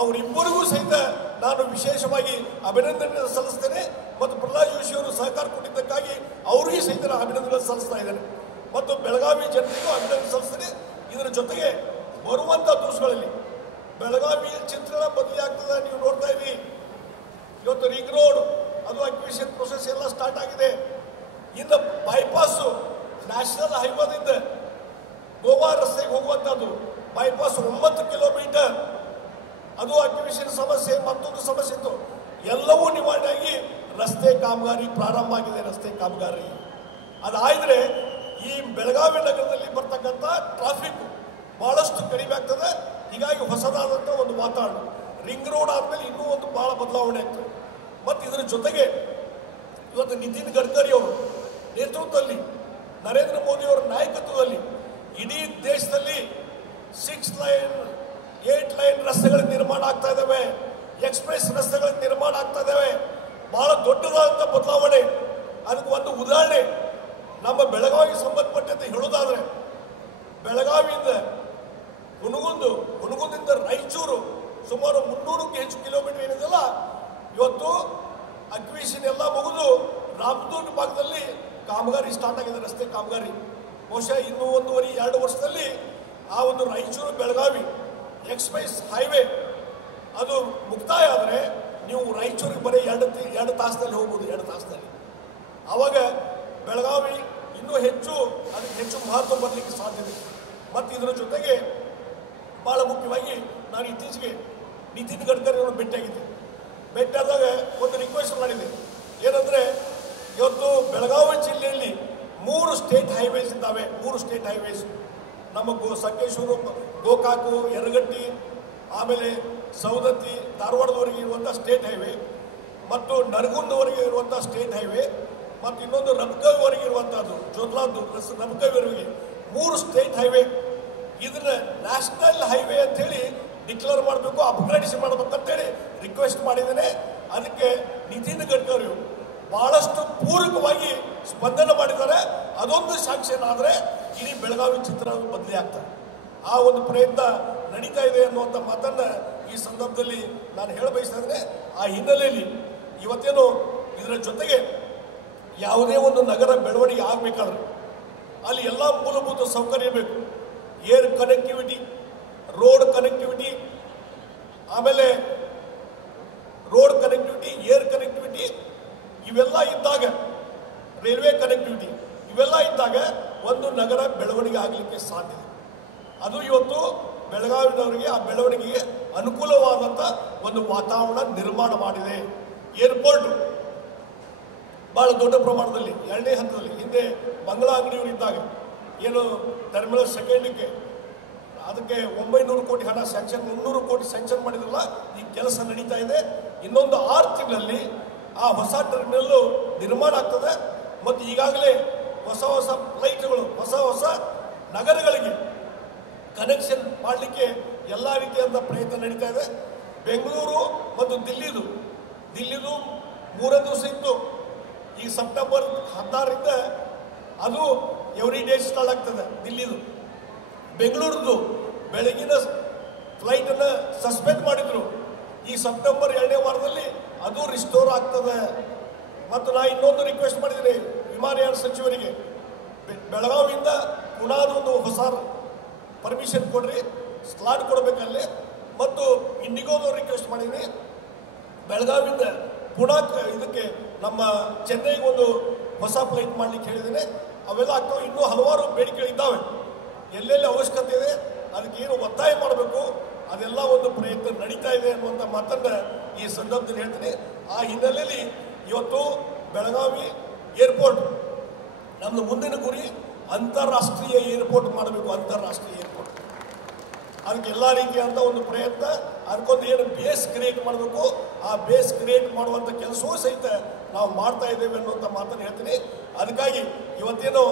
ಅವರಿಬ್ಬರಿಗೂ ಸಹಿತ ನಾನು ವಿಶೇಷವಾಗಿ ಅಭಿನಂದನೆ ಸಲ್ಲಿಸ್ತೇನೆ ಮತ್ತು ಪ್ರಹ್ಲಾದ್ ಜೋಶಿ ಅವರು ಸಹಕಾರ ಕೊಟ್ಟಿದ್ದಕ್ಕಾಗಿ ಅವರಿಗೆ ಸಹಿತ ನಾನು ಅಭಿನಂದನೆ ಸಲ್ಲಿಸ್ತಾ ಇದ್ದೇನೆ ಮತ್ತು ಬೆಳಗಾವಿ ಜನತೆಗೂ ಅಭಿನಂದನೆ ಸಲ್ಲಿಸ್ತೇನೆ. ಇದರ ಜೊತೆಗೆ ಬರುವಂಥ ದಿವಸಗಳಲ್ಲಿ ಬೆಳಗಾವಿ ಚಿತ್ರಣ ಬದಲಿ ಆಗ್ತದೆ. ನೀವು ನೋಡ್ತಾ ಇದ್ದೀವಿ ಇವತ್ತು ರಿಂಗ್ ರೋಡ್ ಅದು ಅಕ್ವಿಷನ್ ಪ್ರೊಸೆಸ್ ಎಲ್ಲ ಸ್ಟಾರ್ಟ್ ಆಗಿದೆ. ಇನ್ನು ಬೈಪಾಸು ನ್ಯಾಷನಲ್ ಹೈವೇದಿಂದ ಗೋವಾ ರಸ್ತೆಗೆ ಹೋಗುವಂಥದ್ದು ಬೈಪಾಸ್ 9 ಕಿಲೋಮೀಟರ್ ಅದು ಅಕ್ವಿಷನ್ ಸಮಸ್ಯೆ ಮತ್ತೊಂದು ಸಮಸ್ಯೆ ಇತ್ತು, ಎಲ್ಲವೂ ನಿವಾರಣೆಯಾಗಿ ರಸ್ತೆ ಕಾಮಗಾರಿ ಪ್ರಾರಂಭ ಆಗಿದೆ. ರಸ್ತೆ ಕಾಮಗಾರಿ ಅದಾದರೆ ಈ ಬೆಳಗಾವಿ ನಗರದಲ್ಲಿ ಬರ್ತಕ್ಕಂಥ ಟ್ರಾಫಿಕ್ ಬಹಳಷ್ಟು ಕಡಿಮೆ ಆಗ್ತದೆ. ಹೀಗಾಗಿ ಹೊಸದಾದಂಥ ಒಂದು ವಾತಾವರಣ ರಿಂಗ್ ರೋಡ್ ಆದಮೇಲೆ ಇನ್ನೂ ಒಂದು ಬಹಳ ಬದಲಾವಣೆ ಆಗ್ತದೆ. ಮತ್ತು ಇದರ ಜೊತೆಗೆ ಇವತ್ತು ನಿತಿನ್ ಗಡ್ಕರಿ ಅವರು ನೇತೃತ್ವದಲ್ಲಿ ನರೇಂದ್ರ ಮೋದಿ ಅವರ ನಾಯಕತ್ವದಲ್ಲಿ ಇಡೀ ದೇಶದಲ್ಲಿ 6 ಲೈನ್ 8 ಲೈನ್ ರಸ್ತೆಗಳ ನಿರ್ಮಾಣ ಆಗ್ತಾ ಇದ್ದಾವೆ, ಎಕ್ಸ್ಪ್ರೆಸ್ ರಸ್ತೆಗಳ ನಿರ್ಮಾಣ ಆಗ್ತಾ ಇದ್ದಾವೆ. ಬಹಳ ದೊಡ್ಡದಾದಂಥ ಬದಲಾವಣೆ. ಅದಕ್ಕೆ ಒಂದು ಉದಾಹರಣೆ ನಮ್ಮ ಬೆಳಗಾವಿಗೆ ಸಂಬಂಧಪಟ್ಟಂತೆ ಹೇಳೋದಾದ್ರೆ ಬೆಳಗಾವಿಯಿಂದ ಹುನಗುಂದಿಂದ ರಾಯಚೂರು ಸುಮಾರು 300ಕ್ಕೂ ಹೆಚ್ಚು ಕಿಲೋಮೀಟರ್ ಏನಿದೆಯಲ್ಲ, ಇವತ್ತು ಅಕ್ವಿಷನ್ ಎಲ್ಲ ಮುಗಿದು ರಾಮದುರ್ಗ ಭಾಗದಲ್ಲಿ ಕಾಮಗಾರಿ ಸ್ಟಾರ್ಟ್ ಆಗಿದೆ, ರಸ್ತೆ ಕಾಮಗಾರಿ. ಬಹುಶಃ ಇನ್ನೂ 1.5-2 ವರ್ಷದಲ್ಲಿ ಆ ಒಂದು ರಾಯಚೂರು ಬೆಳಗಾವಿ ಎಕ್ಸ್ಪ್ರೆಸ್ ಹೈವೇ ಅದು ಮುಕ್ತಾಯ ಆದರೆ ನೀವು ರಾಯಚೂರಿಗೆ ಬರೀ 2 ತಾಸದಲ್ಲಿ ಹೋಗ್ಬೋದು, 2 ತಾಸದಲ್ಲಿ. ಆವಾಗ ಬೆಳಗಾವಿ ಇನ್ನೂ ಹೆಚ್ಚು ಅದಕ್ಕೆ ಹೆಚ್ಚು ಮಹತ್ವ ಬರಲಿಕ್ಕೆ ಸಾಧ್ಯತೆ. ಮತ್ತು ಇದರ ಜೊತೆಗೆ ಭಾಳ ಮುಖ್ಯವಾಗಿ ನಾನು ಇತ್ತೀಚೆಗೆ ನಿತಿನ್ ಗಡ್ಕರಿ ಅವರು ಭೇಟಿಯಾದಾಗ ಒಂದು ರಿಕ್ವೆಸ್ಟ್ ಮಾಡಿದೆ. ಏನಂದರೆ ಇವತ್ತು ಬೆಳಗಾವಿ ಜಿಲ್ಲೆಯಲ್ಲಿ 3 ಸ್ಟೇಟ್ ಹೈವೇಸ್ ಇದ್ದಾವೆ. 3 ಸ್ಟೇಟ್ ಹೈವೇಸ್ ನಮ್ಮ ಸಂಕೇಶ್ವರ, ಗೋಕಾಕು, ಯರಗಟ್ಟಿ, ಆಮೇಲೆ ಸೌದತ್ತಿ, ಧಾರವಾಡದವರೆಗೆ ಇರುವಂಥ ಸ್ಟೇಟ್ ಹೈವೇ ಮತ್ತು ನರಗುಂದವರೆಗೆ ಇರುವಂಥ ಸ್ಟೇಟ್ ಹೈವೇ ಮತ್ತು ಇನ್ನೊಂದು ರಬಕವಿವರೆಗೆ ಇರುವಂಥದ್ದು ಜೋದ್ಲಾದ್ದು ರಬಕವಿವರೆಗೆ 3 ಸ್ಟೇಟ್ ಹೈವೇ. ಇದನ್ನ ನ್ಯಾಷನಲ್ ಹೈವೇ ಅಂತೇಳಿ ಡಿಕ್ಲೇರ್ ಮಾಡಬೇಕು, ಅಪ್ಗ್ರೇಡೇಷನ್ ಮಾಡಬೇಕಂತೇಳಿ ರಿಕ್ವೆಸ್ಟ್ ಮಾಡಿದ್ದೇನೆ. ಅದಕ್ಕೆ ನಿತಿನ್ ಗಡ್ಕರಿ ಬಹಳಷ್ಟು ಪೂರಕವಾಗಿ ಸ್ಪಂದನೆ ಮಾಡಿದ್ದಾರೆ. ಅದೊಂದು ಶಾಂಕ್ಷನ್ ಆದರೆ ಇಡೀ ಬೆಳಗಾವಿ ಚಿತ್ರ ಬದಲಿ ಆಗ್ತದೆ. ಆ ಒಂದು ಪ್ರಯತ್ನ ನಡೀತಾ ಇದೆ ಅನ್ನುವಂಥ ಮಾತನ್ನು ಈ ಸಂದರ್ಭದಲ್ಲಿ ನಾನು ಹೇಳಬಯಸ್ತಾ ಇದ್ದೇನೆ. ಆ ಹಿನ್ನೆಲೆಯಲ್ಲಿ ಇವತ್ತೇನು ಇದರ ಜೊತೆಗೆ ಯಾವುದೇ ಒಂದು ನಗರ ಬೆಳವಣಿಗೆ ಆಗಬೇಕಾದ್ರೆ ಅಲ್ಲಿ ಎಲ್ಲ ಮೂಲಭೂತ ಸೌಕರ್ಯ ಬೇಕು. ಏರ್ ಕನೆಕ್ಟಿವಿಟಿ, ರೋಡ್ ಕನೆಕ್ಟಿವಿಟಿ, ಆಮೇಲೆ ರೋಡ್ ಕನೆಕ್ಟಿವಿಟಿ, ಏರ್ ಕನೆಕ್ಟಿವಿಟಿ ಇವೆಲ್ಲ ಇದ್ದಾಗ, ರೈಲ್ವೆ ಕನೆಕ್ಟಿವಿಟಿ ಇವೆಲ್ಲ ಇದ್ದಾಗ ಒಂದು ನಗರ ಬೆಳವಣಿಗೆ ಆಗಲಿಕ್ಕೆ ಸಾಧ್ಯ. ಅದು ಇವತ್ತು ಬೆಳಗಾವಿನವರಿಗೆ ಆ ಬೆಳವಣಿಗೆಗೆ ಅನುಕೂಲವಾದಂಥ ಒಂದು ವಾತಾವರಣ ನಿರ್ಮಾಣ ಮಾಡಿದೆ. ಏರ್ಪೋರ್ಟ್ ಭಾಳ ದೊಡ್ಡ ಪ್ರಮಾಣದಲ್ಲಿ 2ನೇ ಹಂತದಲ್ಲಿ, ಹಿಂದೆ ಬಂಗ್ಲಾ ಅಂಗಡಿಯವರು ಇದ್ದಾಗ ಏನು ಟರ್ಮಿನಲ್ ಸೆಕೆಂಡಿಗೆ ಅದಕ್ಕೆ 900 ಕೋಟಿ ಹಣ ಸ್ಯಾಂಕ್ಷನ್, 300 ಕೋಟಿ ಸ್ಯಾಂಕ್ಷನ್ ಮಾಡಿದ್ರಲ್ಲ, ಈ ಕೆಲಸ ನಡೀತಾ ಇದೆ. ಇನ್ನೊಂದು 6 ತಿಂಗಳಲ್ಲಿ ಆ ಹೊಸ ಟರ್ಮಿನಲ್ಲು ನಿರ್ಮಾಣ ಆಗ್ತದೆ. ಮತ್ತು ಈಗಾಗಲೇ ಹೊಸ ಫ್ಲೈಟ್ಗಳು ಹೊಸ ನಗರಗಳಿಗೆ ಕನೆಕ್ಷನ್ ಮಾಡಲಿಕ್ಕೆ ಎಲ್ಲ ರೀತಿಯಾದ ಪ್ರಯತ್ನ ನಡೀತಾ ಇದೆ. ಬೆಂಗಳೂರು ಮತ್ತು ದಿಲ್ಲಿದು 3 ದಿವಸ ಇತ್ತು. ಈ ಸೆಪ್ಟೆಂಬರ್ 16ರಿಂದ ಅದು ಎವ್ರಿ ಡೇ ಸ್ಟಾರ್ಟ್ ಆಗ್ತದೆ ದಿಲ್ಲಿದು. ಬೆಂಗಳೂರದು ಬೆಳಗಿನ ಫ್ಲೈಟನ್ನು ಸಸ್ಪೆಂಡ್ ಮಾಡಿದ್ರು. ಈ ಸೆಪ್ಟೆಂಬರ್ 2ನೇ ವಾರದಲ್ಲಿ ಅದು ರಿಸ್ಟೋರ್ ಆಗ್ತದೆ. ಮತ್ತು ನಾನು ಇನ್ನೊಂದು ರಿಕ್ವೆಸ್ಟ್ ಮಾಡಿದ್ದೀನಿ ವಿಮಾನಯಾನ ಸಚಿವರಿಗೆ, ಬೆಳಗಾವಿಯಿಂದ ಪುಣಾದೊಂದು ಹೊಸ ಪರ್ಮಿಷನ್ ಕೊಡ್ರಿ, ಸ್ಲಾಟ್ ಕೊಡಬೇಕಲ್ಲಿ. ಮತ್ತು ಇಂಡಿಗೋದವ್ರು ರಿಕ್ವೆಸ್ಟ್ ಮಾಡಿದ್ದೀನಿ ಬೆಳಗಾವಿಯಿಂದ ಪುಣಾಕ್ಕೆ ಇದಕ್ಕೆ ನಮ್ಮ ಚೆನ್ನೈಗೆ ಒಂದು ಹೊಸ ಫ್ಲೈಟ್ ಮಾಡಲಿಕ್ಕೆ ಹೇಳಿದ್ದೇನೆ. ಅವೆಲ್ಲ ಆಗ್ತವೆ. ಇನ್ನೂ ಹಲವಾರು ಬೇಡಿಕೆಗಳಿದ್ದಾವೆ. ಎಲ್ಲೆಲ್ಲಿ ಅವಶ್ಯಕತೆ ಇದೆ ಅದಕ್ಕೇನು ಒತ್ತಾಯ ಮಾಡಬೇಕು ಅದೆಲ್ಲ ಒಂದು ಪ್ರಯತ್ನ ನಡೀತಾ ಇದೆ ಅನ್ನುವಂಥ ಮಾತನ್ನು ಈ ಸಂದರ್ಭದಲ್ಲಿ ಹೇಳ್ತೀನಿ. ಆ ಹಿನ್ನೆಲೆಯಲ್ಲಿ ಇವತ್ತು ಬೆಳಗಾವಿ ಏರ್ಪೋರ್ಟ್ ನಮ್ಮದು ಮುಂದಿನ ಗುರಿ ಅಂತಾರಾಷ್ಟ್ರೀಯ ಏರ್ಪೋರ್ಟ್ ಮಾಡಬೇಕು. ಅಂತಾರಾಷ್ಟ್ರೀಯ ಏರ್ಪೋರ್ಟ್ ಅದಕ್ಕೆ ಎಲ್ಲ ರೀತಿಯಾದಂಥ ಒಂದು ಪ್ರಯತ್ನ, ಅದಕ್ಕೊಂದು ಏನು ಬೇಸ್ ಕ್ರಿಯೇಟ್ ಮಾಡಬೇಕು, ಆ ಬೇಸ್ ಕ್ರಿಯೇಟ್ ಮಾಡುವಂಥ ಕೆಲಸವೂ ಸಹಿತ ನಾವು ಮಾಡ್ತಾ ಇದ್ದೇವೆ ಅನ್ನುವಂಥ ಮಾತನ್ನು ಹೇಳ್ತೀನಿ. ಅದಕ್ಕಾಗಿ ಇವತ್ತೇನು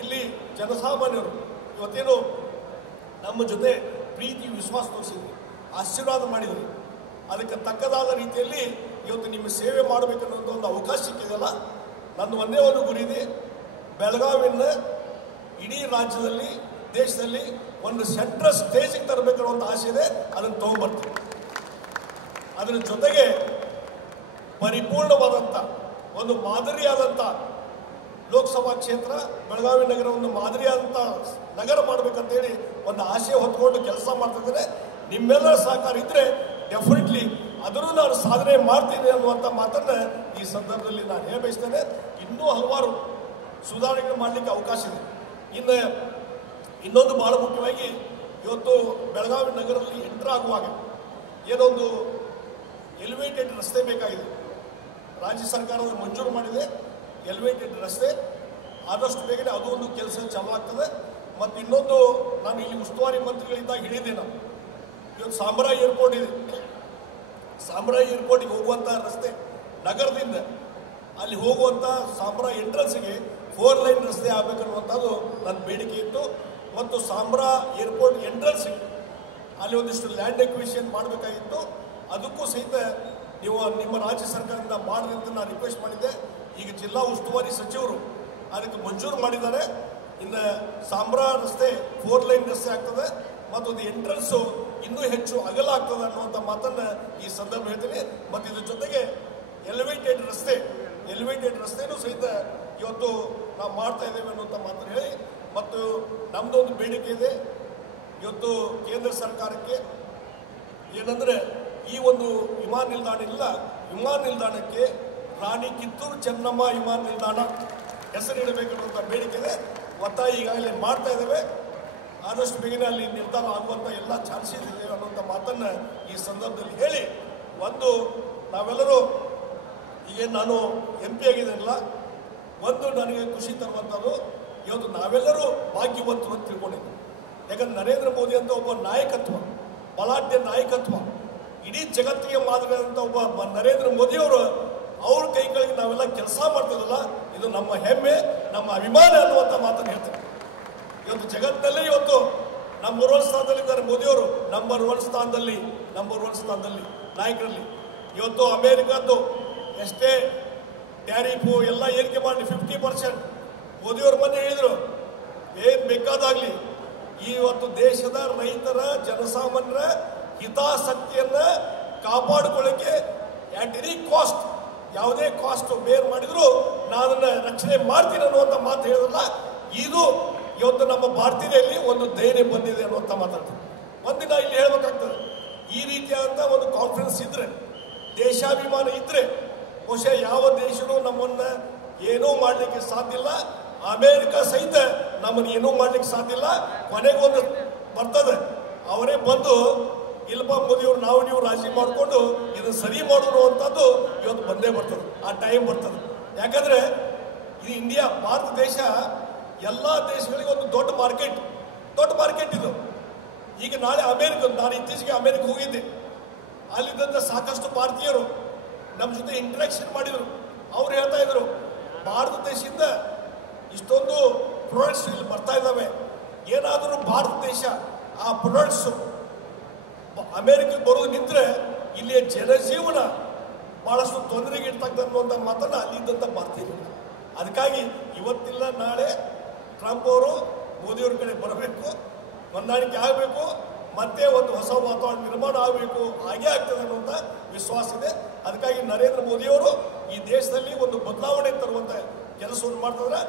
ಇಲ್ಲಿ ಜನಸಾಮಾನ್ಯರು ಇವತ್ತೇನು ನಮ್ಮ ಜೊತೆ ಪ್ರೀತಿ ವಿಶ್ವಾಸ ತೋರಿಸಿದ್ರಿ, ಆಶೀರ್ವಾದ ಮಾಡಿದ್ರಿ, ಅದಕ್ಕೆ ತಕ್ಕದಾದ ರೀತಿಯಲ್ಲಿ ಇವತ್ತು ನಿಮ್ಮ ಸೇವೆ ಮಾಡಬೇಕನ್ನುವಂಥ ಒಂದು ಅವಕಾಶ ಸಿಕ್ಕಿದೆಯಲ್ಲ. ನನ್ನ ಒಂದೇ ಒಂದು ಗುರಿ ಇದೆ, ಬೆಳಗಾವಿಯನ್ನು ಇಡೀ ರಾಜ್ಯದಲ್ಲಿ ದೇಶದಲ್ಲಿ ಒಂದು ಸೆಂಟ್ರಲ್ ಸ್ಟೇಜಿಗೆ ತರಬೇಕು ಅನ್ನೋ ಆಸೆ ಇದೆ. ಅದನ್ನು ತಗೊಂಡ್ಬರ್ತೀವಿ. ಅದರ ಜೊತೆಗೆ ಪರಿಪೂರ್ಣವಾದಂಥ ಒಂದು ಮಾದರಿಯಾದಂಥ ಲೋಕಸಭಾ ಕ್ಷೇತ್ರ ಬೆಳಗಾವಿ ನಗರ ಒಂದು ಮಾದರಿಯಾದಂಥ ನಗರ ಮಾಡಬೇಕಂತೇಳಿ ಒಂದು ಆಸೆ ಹೊತ್ಕೊಂಡು ಕೆಲಸ ಮಾಡ್ತಿದ್ದೇನೆ. ನಿಮ್ಮೆಲ್ಲರ ಸಹಕಾರ ಇದ್ದರೆ ಡೆಫಿನೆಟ್ಲಿ ಅದನ್ನು ನಾನು ಸಾಧನೆ ಮಾಡ್ತೀನಿ ಅನ್ನುವಂಥ ಮಾತನ್ನು ಈ ಸಂದರ್ಭದಲ್ಲಿ ನಾನು ಹೇಳಬಯಸ್ತೇನೆ. ಇನ್ನೂ ಹಲವಾರು ಸುಧಾರಣೆಗಳು ಮಾಡಲಿಕ್ಕೆ ಅವಕಾಶ ಇದೆ. ಇನ್ನು ಇನ್ನೊಂದು ಭಾಳ ಮುಖ್ಯವಾಗಿ ಇವತ್ತು ಬೆಳಗಾವಿ ನಗರದಲ್ಲಿ ಎಂಟರ್ ಆಗುವಾಗ ಏನೊಂದು ಎಲಿವೇಟೆಡ್ ರಸ್ತೆ ಬೇಕಾಗಿದೆ. ರಾಜ್ಯ ಸರ್ಕಾರದ ಮಂಜೂರು ಮಾಡಿದೆ ಎಲಿವೇಟೆಡ್ ರಸ್ತೆ. ಆದಷ್ಟು ಬೇಗನೆ ಅದು ಒಂದು ಕೆಲಸ ಚಾಲೂ ಆಗ್ತದೆ. ಮತ್ತು ಇನ್ನೊಂದು ನಾನು ಇಲ್ಲಿ ಉಸ್ತುವಾರಿ ಮಂತ್ರಿಗಳಿಂದ ಹೇಳಿದ್ದೆ. ನಾವು ಇವತ್ತು ಸಾಂಬ್ರಾ ಏರ್ಪೋರ್ಟ್ ಇದೆ. ಸಾಂಬ್ರಾ ಏರ್ಪೋರ್ಟಿಗೆ ಹೋಗುವಂಥ ರಸ್ತೆ ನಗರದಿಂದ ಅಲ್ಲಿ ಹೋಗುವಂಥ ಸಾಂಬ್ರಾ ಎಂಟ್ರೆನ್ಸ್ಗೆ 4 ಲೈನ್ ರಸ್ತೆ ಆಗಬೇಕನ್ನುವಂಥದ್ದು ನನ್ನ ಬೇಡಿಕೆ ಇತ್ತು. ಮತ್ತು ಸಾಂಬ್ರಾ ಏರ್ಪೋರ್ಟ್ ಎಂಟ್ರೆನ್ಸ್ಗೆ ಅಲ್ಲಿ ಒಂದಿಷ್ಟು ಲ್ಯಾಂಡ್ ಎಕ್ವಿಷನ್ ಮಾಡಬೇಕಾಗಿತ್ತು. ಅದಕ್ಕೂ ಸಹಿತ ನೀವು ನಿಮ್ಮ ರಾಜ್ಯ ಸರ್ಕಾರದಿಂದ ಮಾಡಿರಿ ಅಂತ ನಾನು ರಿಕ್ವೆಸ್ಟ್ ಮಾಡಿದ್ದೆ. ಈಗ ಜಿಲ್ಲಾ ಉಸ್ತುವಾರಿ ಸಚಿವರು ಅದಕ್ಕೆ ಮಂಜೂರು ಮಾಡಿದ್ದಾರೆ. ಇನ್ನು ಸಾಂಬ್ರಾ ರಸ್ತೆ 4 ಲೈನ್ ರಸ್ತೆ ಆಗ್ತದೆ ಮತ್ತು ಅದು ಎಂಟ್ರೆನ್ಸು ಇನ್ನೂ ಹೆಚ್ಚು ಅಗಲ ಆಗ್ತದೆ ಅನ್ನುವಂಥ ಮಾತನ್ನು ಈ ಸಂದರ್ಭ ಹೇಳ್ತೀನಿ. ಮತ್ತು ಇದ್ರ ಜೊತೆಗೆ ಎಲಿವೇಟೆಡ್ ರಸ್ತೆನೂ ಸಹಿತ ಇವತ್ತು ನಾವು ಮಾಡ್ತಾ ಇದ್ದೇವೆ ಅನ್ನುವಂಥ ಮಾತನ್ನು ಹೇಳಿ, ಮತ್ತು ನಮ್ಮದೊಂದು ಬೇಡಿಕೆ ಇದೆ ಇವತ್ತು ಕೇಂದ್ರ ಸರ್ಕಾರಕ್ಕೆ. ಏನಂದರೆ ಈ ಒಂದು ವಿಮಾನ ನಿಲ್ದಾಣ ಇಲ್ಲ, ವಿಮಾನ ನಿಲ್ದಾಣಕ್ಕೆ ರಾಣಿ ಕಿತ್ತೂರು ಚೆನ್ನಮ್ಮ ವಿಮಾನ ನಿಲ್ದಾಣ ಹೆಸರಿಡಬೇಕನ್ನುವಂಥ ಬೇಡಿಕೆ ಇದೆ. ಒತ್ತಾಯ ಈಗಾಗಲೇ ಮಾಡ್ತಾ ಇದ್ದೇವೆ. ಆದಷ್ಟು ಬೇಗನೆ ಅಲ್ಲಿ ನಿರ್ಧಾರ ಆಗುವಂಥ ಎಲ್ಲ ಚಾನ್ಸಸ್ ಇದೆ ಅನ್ನುವಂಥ ಮಾತನ್ನು ಈ ಸಂದರ್ಭದಲ್ಲಿ ಹೇಳಿ, ಒಂದು ನಾವೆಲ್ಲರೂ ಈಗ ನಾನು MP ಆಗಿದ್ದೇನಲ್ಲ, ಒಂದು ನನಗೆ ಖುಷಿ ತರುವಂಥದ್ದು ಇವತ್ತು ನಾವೆಲ್ಲರೂ ಭಾಗ್ಯವಂತರು ಅಂತ ತಿಳ್ಕೊಂಡಿದ್ದೆ. ಯಾಕಂದ್ರೆ ನರೇಂದ್ರ ಮೋದಿ ಅಂತ ಒಬ್ಬ ನಾಯಕತ್ವ, ಬಲಾಢ್ಯ ನಾಯಕತ್ವ, ಇಡೀ ಜಗತ್ತಿಗೆ ಮಾದರಿಯಾದಂಥ ಒಬ್ಬ ನರೇಂದ್ರ ಮೋದಿಯವರು ಅವ್ರ ಕೈಗಳಿಗೆ ನಾವೆಲ್ಲ ಕೆಲಸ ಮಾಡ್ತಿದ್ದಲ್ಲ, ಇದು ನಮ್ಮ ಹೆಮ್ಮೆ, ನಮ್ಮ ಅಭಿಮಾನ ಅನ್ನುವಂಥ ಮಾತನ್ನು ಹೇಳ್ತಾರೆ. ಇವತ್ತು ಜಗತ್ತಿನಲ್ಲೇ ಇವತ್ತು ನಂಬರ್ 1 ಸ್ಥಾನದಲ್ಲಿದ್ದಾರೆ ಮೋದಿಯವರು. ನಂಬರ್ 1 ಸ್ಥಾನದಲ್ಲಿ ನಾಯಕರಲ್ಲಿ. ಇವತ್ತು ಅಮೇರಿಕದ್ದು ಎಷ್ಟೇ ಟ್ಯಾರಿಫು ಎಲ್ಲ ಏರಿಕೆ ಮಾಡಿ 50%. ಮೋದಿಯವರು ಮೊನ್ನೆ ಹೇಳಿದರು ಏನು ಬೇಕಾದಾಗಲಿ ಇವತ್ತು ದೇಶದ ರೈತರ ಜನಸಾಮಾನ್ಯರ ಹಿತಾಸಕ್ತಿಯನ್ನು ಕಾಪಾಡಿಕೊಳ್ಳೋಕ್ಕೆ ಆಟ್ ಎನಿ ಕಾಸ್ಟ್, ಯಾವುದೇ ಕಾಸ್ಟ್ ಬೇರ್ ಮಾಡಿದ್ರು ನಾನು ಅದನ್ನು ರಕ್ಷಣೆ ಮಾಡ್ತೀನಿ ಅನ್ನುವಂಥ ಮಾತು ಹೇಳಿದ್ರಲ್ಲ, ಇದು ಇವತ್ತು ನಮ್ಮ ಭಾರತೀಯರಲ್ಲಿ ಒಂದು ಧೈರ್ಯ ಬಂದಿದೆ ಅನ್ನುವಂಥ ಮಾತಾಡ್ತೀನಿ. ಒಂದಿನ ಇಲ್ಲಿ ಹೇಳ್ಬೇಕಾಗ್ತದೆ, ಈ ರೀತಿಯಾದಂಥ ಒಂದು ಕಾನ್ಫಿಡೆನ್ಸ್ ಇದ್ದರೆ, ದೇಶಾಭಿಮಾನ ಇದ್ದರೆ ಬಹುಶಃ ಯಾವ ದೇಶನೂ ನಮ್ಮನ್ನು ಏನೂ ಮಾಡಲಿಕ್ಕೆ ಸಾಧ್ಯ ಇಲ್ಲ. ಅಮೇರಿಕ ಸಹಿತ ನಮ್ಮನ್ನು ಏನೂ ಮಾಡಲಿಕ್ಕೆ ಸಾಧ್ಯ ಇಲ್ಲ. ಕೊನೆಗೊಂದು ಬರ್ತದೆ, ಅವರೇ ಬಂದು ಇಲ್ಲಪ್ಪ ಮೋದಿಯವರು ನಾವು ನೀವು ರಾಜಿ ಮಾಡಿಕೊಂಡು ಇದನ್ನು ಸರಿ ಮಾಡೋದು ಅಂಥದ್ದು ಇವತ್ತು ಬಂದೇ ಬರ್ತದೆ. ಆ ಟೈಮ್ ಬರ್ತದೆ. ಯಾಕಂದರೆ ಇದು ಇಂಡಿಯಾ, ಭಾರತ ದೇಶ ಎಲ್ಲ ದೇಶಗಳಿಗೆ ಒಂದು ದೊಡ್ಡ ಮಾರ್ಕೆಟ್ ಇದು. ಈಗ ನಾಳೆ ನಾನು ಇತ್ತೀಚೆಗೆ ಅಮೇರಿಕ ಹೋಗಿದ್ದೆ. ಅಲ್ಲಿದ್ದಂಥ ಸಾಕಷ್ಟು ಭಾರತೀಯರು ನಮ್ಮ ಜೊತೆ ಇಂಟ್ರಾಕ್ಷನ್ ಮಾಡಿದರು. ಅವ್ರು ಹೇಳ್ತಾ ಇದ್ರು, ಭಾರತ ದೇಶದಿಂದ ಇಷ್ಟೊಂದು ಪ್ರಾಡಕ್ಟ್ಸ್ ಇಲ್ಲಿ ಬರ್ತಾ ಇದ್ದಾವೆ, ಏನಾದರೂ ಭಾರತ ದೇಶ ಆ ಪ್ರಾಡಕ್ಟ್ಸು ಅಮೇರಿಕಕ್ಕೆ ಬರೋದು ನಿಂತರೆ ಇಲ್ಲಿಯ ಜನಜೀವನ ಭಾಳಷ್ಟು ತೊಂದರೆಗೆ ಇರ್ತಕ್ಕಂಥ ಅನ್ನುವಂಥ ಮಾತನ್ನು ಅಲ್ಲಿದ್ದಂಥ ಭಾರತೀಯರು. ಅದಕ್ಕಾಗಿ ಇವತ್ತಿಲ್ಲ ನಾಳೆ ಟ್ರಂಪ್ ಅವರು ಮೋದಿಯವ್ರ ಕಡೆ ಬರಬೇಕು, ಹೊಂದಾಣಿಕೆ ಆಗಬೇಕು, ಮತ್ತೆ ಒಂದು ಹೊಸ ವಾತಾವರಣ ನಿರ್ಮಾಣ ಆಗಬೇಕು. ಹಾಗೇ ಆಗ್ತದೆ ಅನ್ನುವಂಥ ವಿಶ್ವಾಸ ಇದೆ. ಅದಕ್ಕಾಗಿ ನರೇಂದ್ರ ಮೋದಿಯವರು ಈ ದೇಶದಲ್ಲಿ ಒಂದು ಬದಲಾವಣೆ ತರುವಂಥ ಕೆಲಸವನ್ನು ಮಾಡ್ತಿದ್ರೆ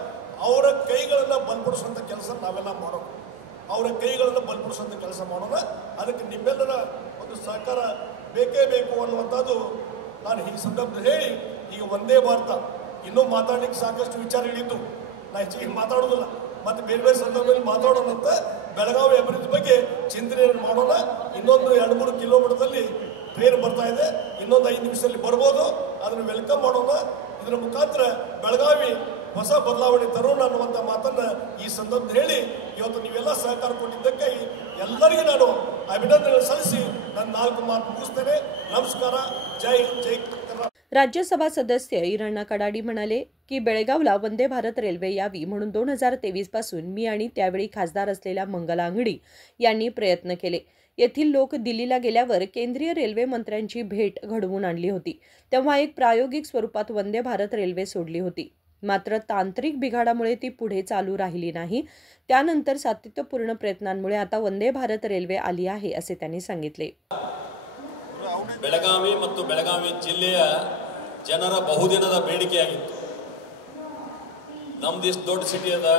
ಅವರ ಕೈಗಳನ್ನು ಬಲಪಡಿಸುವಂಥ ಕೆಲಸ ನಾವೆಲ್ಲ ಮಾಡೋಣ. ಅದಕ್ಕೆ ನಿಮ್ಮೆಲ್ಲರ ಒಂದು ಸಹಕಾರ ಬೇಕೇ ಬೇಕು ಅನ್ನುವಂಥದ್ದು ನಾನು ಈ ಸಂದರ್ಭದಲ್ಲಿ ಹೇಳಿ, ಈಗ ಒಂದೇ ಭಾರತ ಇನ್ನೂ ಮಾತಾಡಲಿಕ್ಕೆ ಸಾಕಷ್ಟು ವಿಚಾರಗಳಿದ್ದು ನಾನು ಹೆಚ್ಚಿಗೆ ಮಾತಾಡೋದಿಲ್ಲ. ಮತ್ತು ಬೇರೆ ಸಂದರ್ಭದಲ್ಲಿ ಮಾತಾಡೋಣಂತ ಬೆಳಗಾವಿ ಅಭಿವೃದ್ಧಿ ಬಗ್ಗೆ ಚಿಂತನೆಯನ್ನು ಮಾಡೋಣ. ಇನ್ನೊಂದು 2-3 ಕಿಲೋಮೀಟರ್ದಲ್ಲಿ ಟ್ರೈನ್ ಬರ್ತಾ ಇದೆ, ಇನ್ನೊಂದು 5 ನಿಮಿಷದಲ್ಲಿ ಬರ್ಬೋದು. ಅದನ್ನು ವೆಲ್ಕಮ್ ಮಾಡೋಣ. ಇದರ ಮುಖಾಂತರ ಬೆಳಗಾವಿ ಹೊಸ ಬದಲಾವಣೆ ತರೋಣ ಅನ್ನುವಂಥ ಮಾತನ್ನು ಈ ಸಂದರ್ಭದಲ್ಲಿ ಹೇಳಿ, ಇವತ್ತು ನೀವೆಲ್ಲ ಸಹಕಾರ ಕೊಟ್ಟಿದ್ದಕ್ಕಾಗಿ ಎಲ್ಲರಿಗೂ ನಾನು ಅಭಿನಂದನೆ ಸಲ್ಲಿಸಿ ನನ್ನ 4 ಮಾತು ಮುಗಿಸ್ತೇನೆ. नमस्कार. जय हिंद, जय कर्नाटक. राज्यसभा सदस्य इराणा कडाडी म्हणाले की बेळगावला वंदे भारत रेल्वे यावी म्हणून 2023 पासून मी आणि त्यावेळी खासदार असलेल्या मंगला अंगडी यांनी प्रयत्न केले. येथील लोक दिल्लीला गेल्यावर केंद्रीय रेल्वे मंत्र्यांची भेट घडवून आणली होती. तेव्हा एक प्रायोगिक स्वरूपात वंदे भारत रेल्वे सोडली होती. मात्र तांत्रिक बिघाडामुळे ती पुढे चालू राहिली नाही. त्यानंतर सातत्यपूर्ण प्रयत्नांमुळे आता वंदे भारत रेल्वे आली आहे असे त्यांनी सांगितले. ಬೆಳಗಾವಿ ಮತ್ತು ಬೆಳಗಾವಿ ಜಿಲ್ಲೆಯ ಜನರ ಬಹುದಿನದ ಬೇಡಿಕೆಯಾಗಿತ್ತು. ನಮ್ದು ಇಷ್ಟು ದೊಡ್ಡ ಸಿಟಿ ಅದ,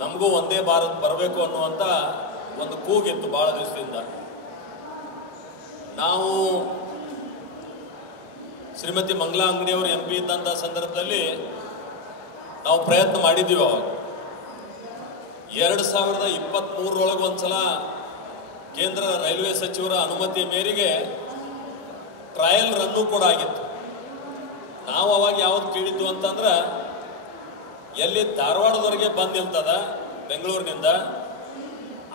ನಮಗೂ ಒಂದೇ ಭಾರತ್ ಬರಬೇಕು ಅನ್ನುವಂಥ ಒಂದು ಕೂಗಿತ್ತು ಭಾಳ ದಿವಸದಿಂದ. ನಾವು ಶ್ರೀಮತಿ ಮಂಗಲಾ ಅಂಗಡಿಯವರು MP ಇದ್ದಂಥ ಸಂದರ್ಭದಲ್ಲಿ ನಾವು ಪ್ರಯತ್ನ ಮಾಡಿದ್ದೀವಿ. ಅವಾಗ 2023 ಒಂದ್ಸಲ ಕೇಂದ್ರ ರೈಲ್ವೆ ಸಚಿವರ ಅನುಮತಿ ಮೇರೆಗೆ ಟ್ರಯಲ್ ರನ್ನು ಕೂಡ ಆಗಿತ್ತು. ನಾವು ಅವಾಗ ಯಾವ್ದು ಕೇಳಿದ್ದು ಅಂತಂದ್ರೆ, ಎಲ್ಲಿ ಧಾರವಾಡದವರೆಗೆ ಬಂದು ನಿಲ್ತದ ಬೆಂಗಳೂರಿನಿಂದ,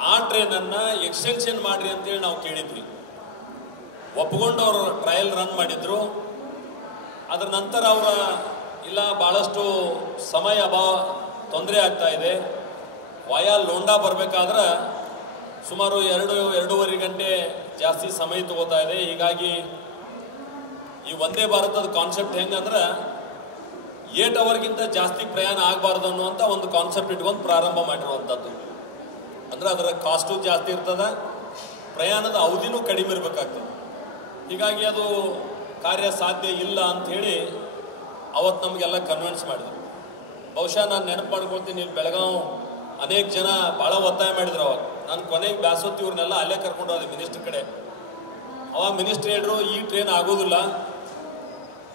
ಆ ಟ್ರೈನನ್ನು ಎಕ್ಸ್ಟೆನ್ಷನ್ ಮಾಡ್ರಿ ಅಂತೇಳಿ ನಾವು ಕೇಳಿದ್ವಿ. ಒಪ್ಪಿಕೊಂಡು ಅವರು ಟ್ರಯಲ್ ರನ್ ಮಾಡಿದ್ರು. ಅದರ ನಂತರ ಅವರ ಇಲ್ಲ ಭಾಳಷ್ಟು ಸಮಯ ತೊಂದರೆ ಆಗ್ತಾ ಇದೆ, ವಾಯಾ ಲೋಂಡಾ ಬರಬೇಕಾದ್ರೆ ಸುಮಾರು 2-2.5 ಗಂಟೆ ಜಾಸ್ತಿ ಸಮಯ ತಗೋತಾ ಇದೆ. ಹೀಗಾಗಿ ಈ ವಂದೇ ಭಾರತದ ಕಾನ್ಸೆಪ್ಟ್ ಹೆಂಗಂದ್ರೆ 8 ಅವರ್ಗಿಂತ ಜಾಸ್ತಿ ಪ್ರಯಾಣ ಆಗಬಾರ್ದು ಅನ್ನುವಂಥ ಒಂದು ಕಾನ್ಸೆಪ್ಟ್ ಇಟ್ಕೊಂಡು ಪ್ರಾರಂಭ ಮಾಡಿರುವಂಥದ್ದು. ಅಂದರೆ ಅದರ ಕಾಸ್ಟು ಜಾಸ್ತಿ ಇರ್ತದೆ, ಪ್ರಯಾಣದ ಅವಧಿನೂ ಕಡಿಮೆ ಇರಬೇಕಾಗ್ತದೆ. ಹೀಗಾಗಿ ಅದು ಕಾರ್ಯ ಸಾಧ್ಯ ಇಲ್ಲ ಅಂಥೇಳಿ ಅವತ್ತು ನಮಗೆಲ್ಲ ಕನ್ವಿನ್ಸ್ ಮಾಡಿದ್ರು. ಬಹುಶಃ ನಾನು ನೆನಪು ಮಾಡ್ಕೊಳ್ತೀನಿ, ಇಲ್ಲಿ ಬೆಳಗಾವಿ ಅನೇಕ ಜನ ಭಾಳ ಒತ್ತಾಯ ಮಾಡಿದ್ರು. ಅವಾಗ ನಾನು ಕೊನೆಗೆ ಬ್ಯಾಸೊತ್ತಿ ಇವ್ರನ್ನೆಲ್ಲ ಅಲ್ಲೇ ಕರ್ಕೊಂಡು ಹೋದೆ ಮಿನಿಸ್ಟ್ರ್ ಕಡೆ. ಅವಾಗ ಮಿನಿಸ್ಟ್ರ್ ಹೇಳಿದ್ರು, ಈ ಟ್ರೈನ್ ಆಗೋದಿಲ್ಲ,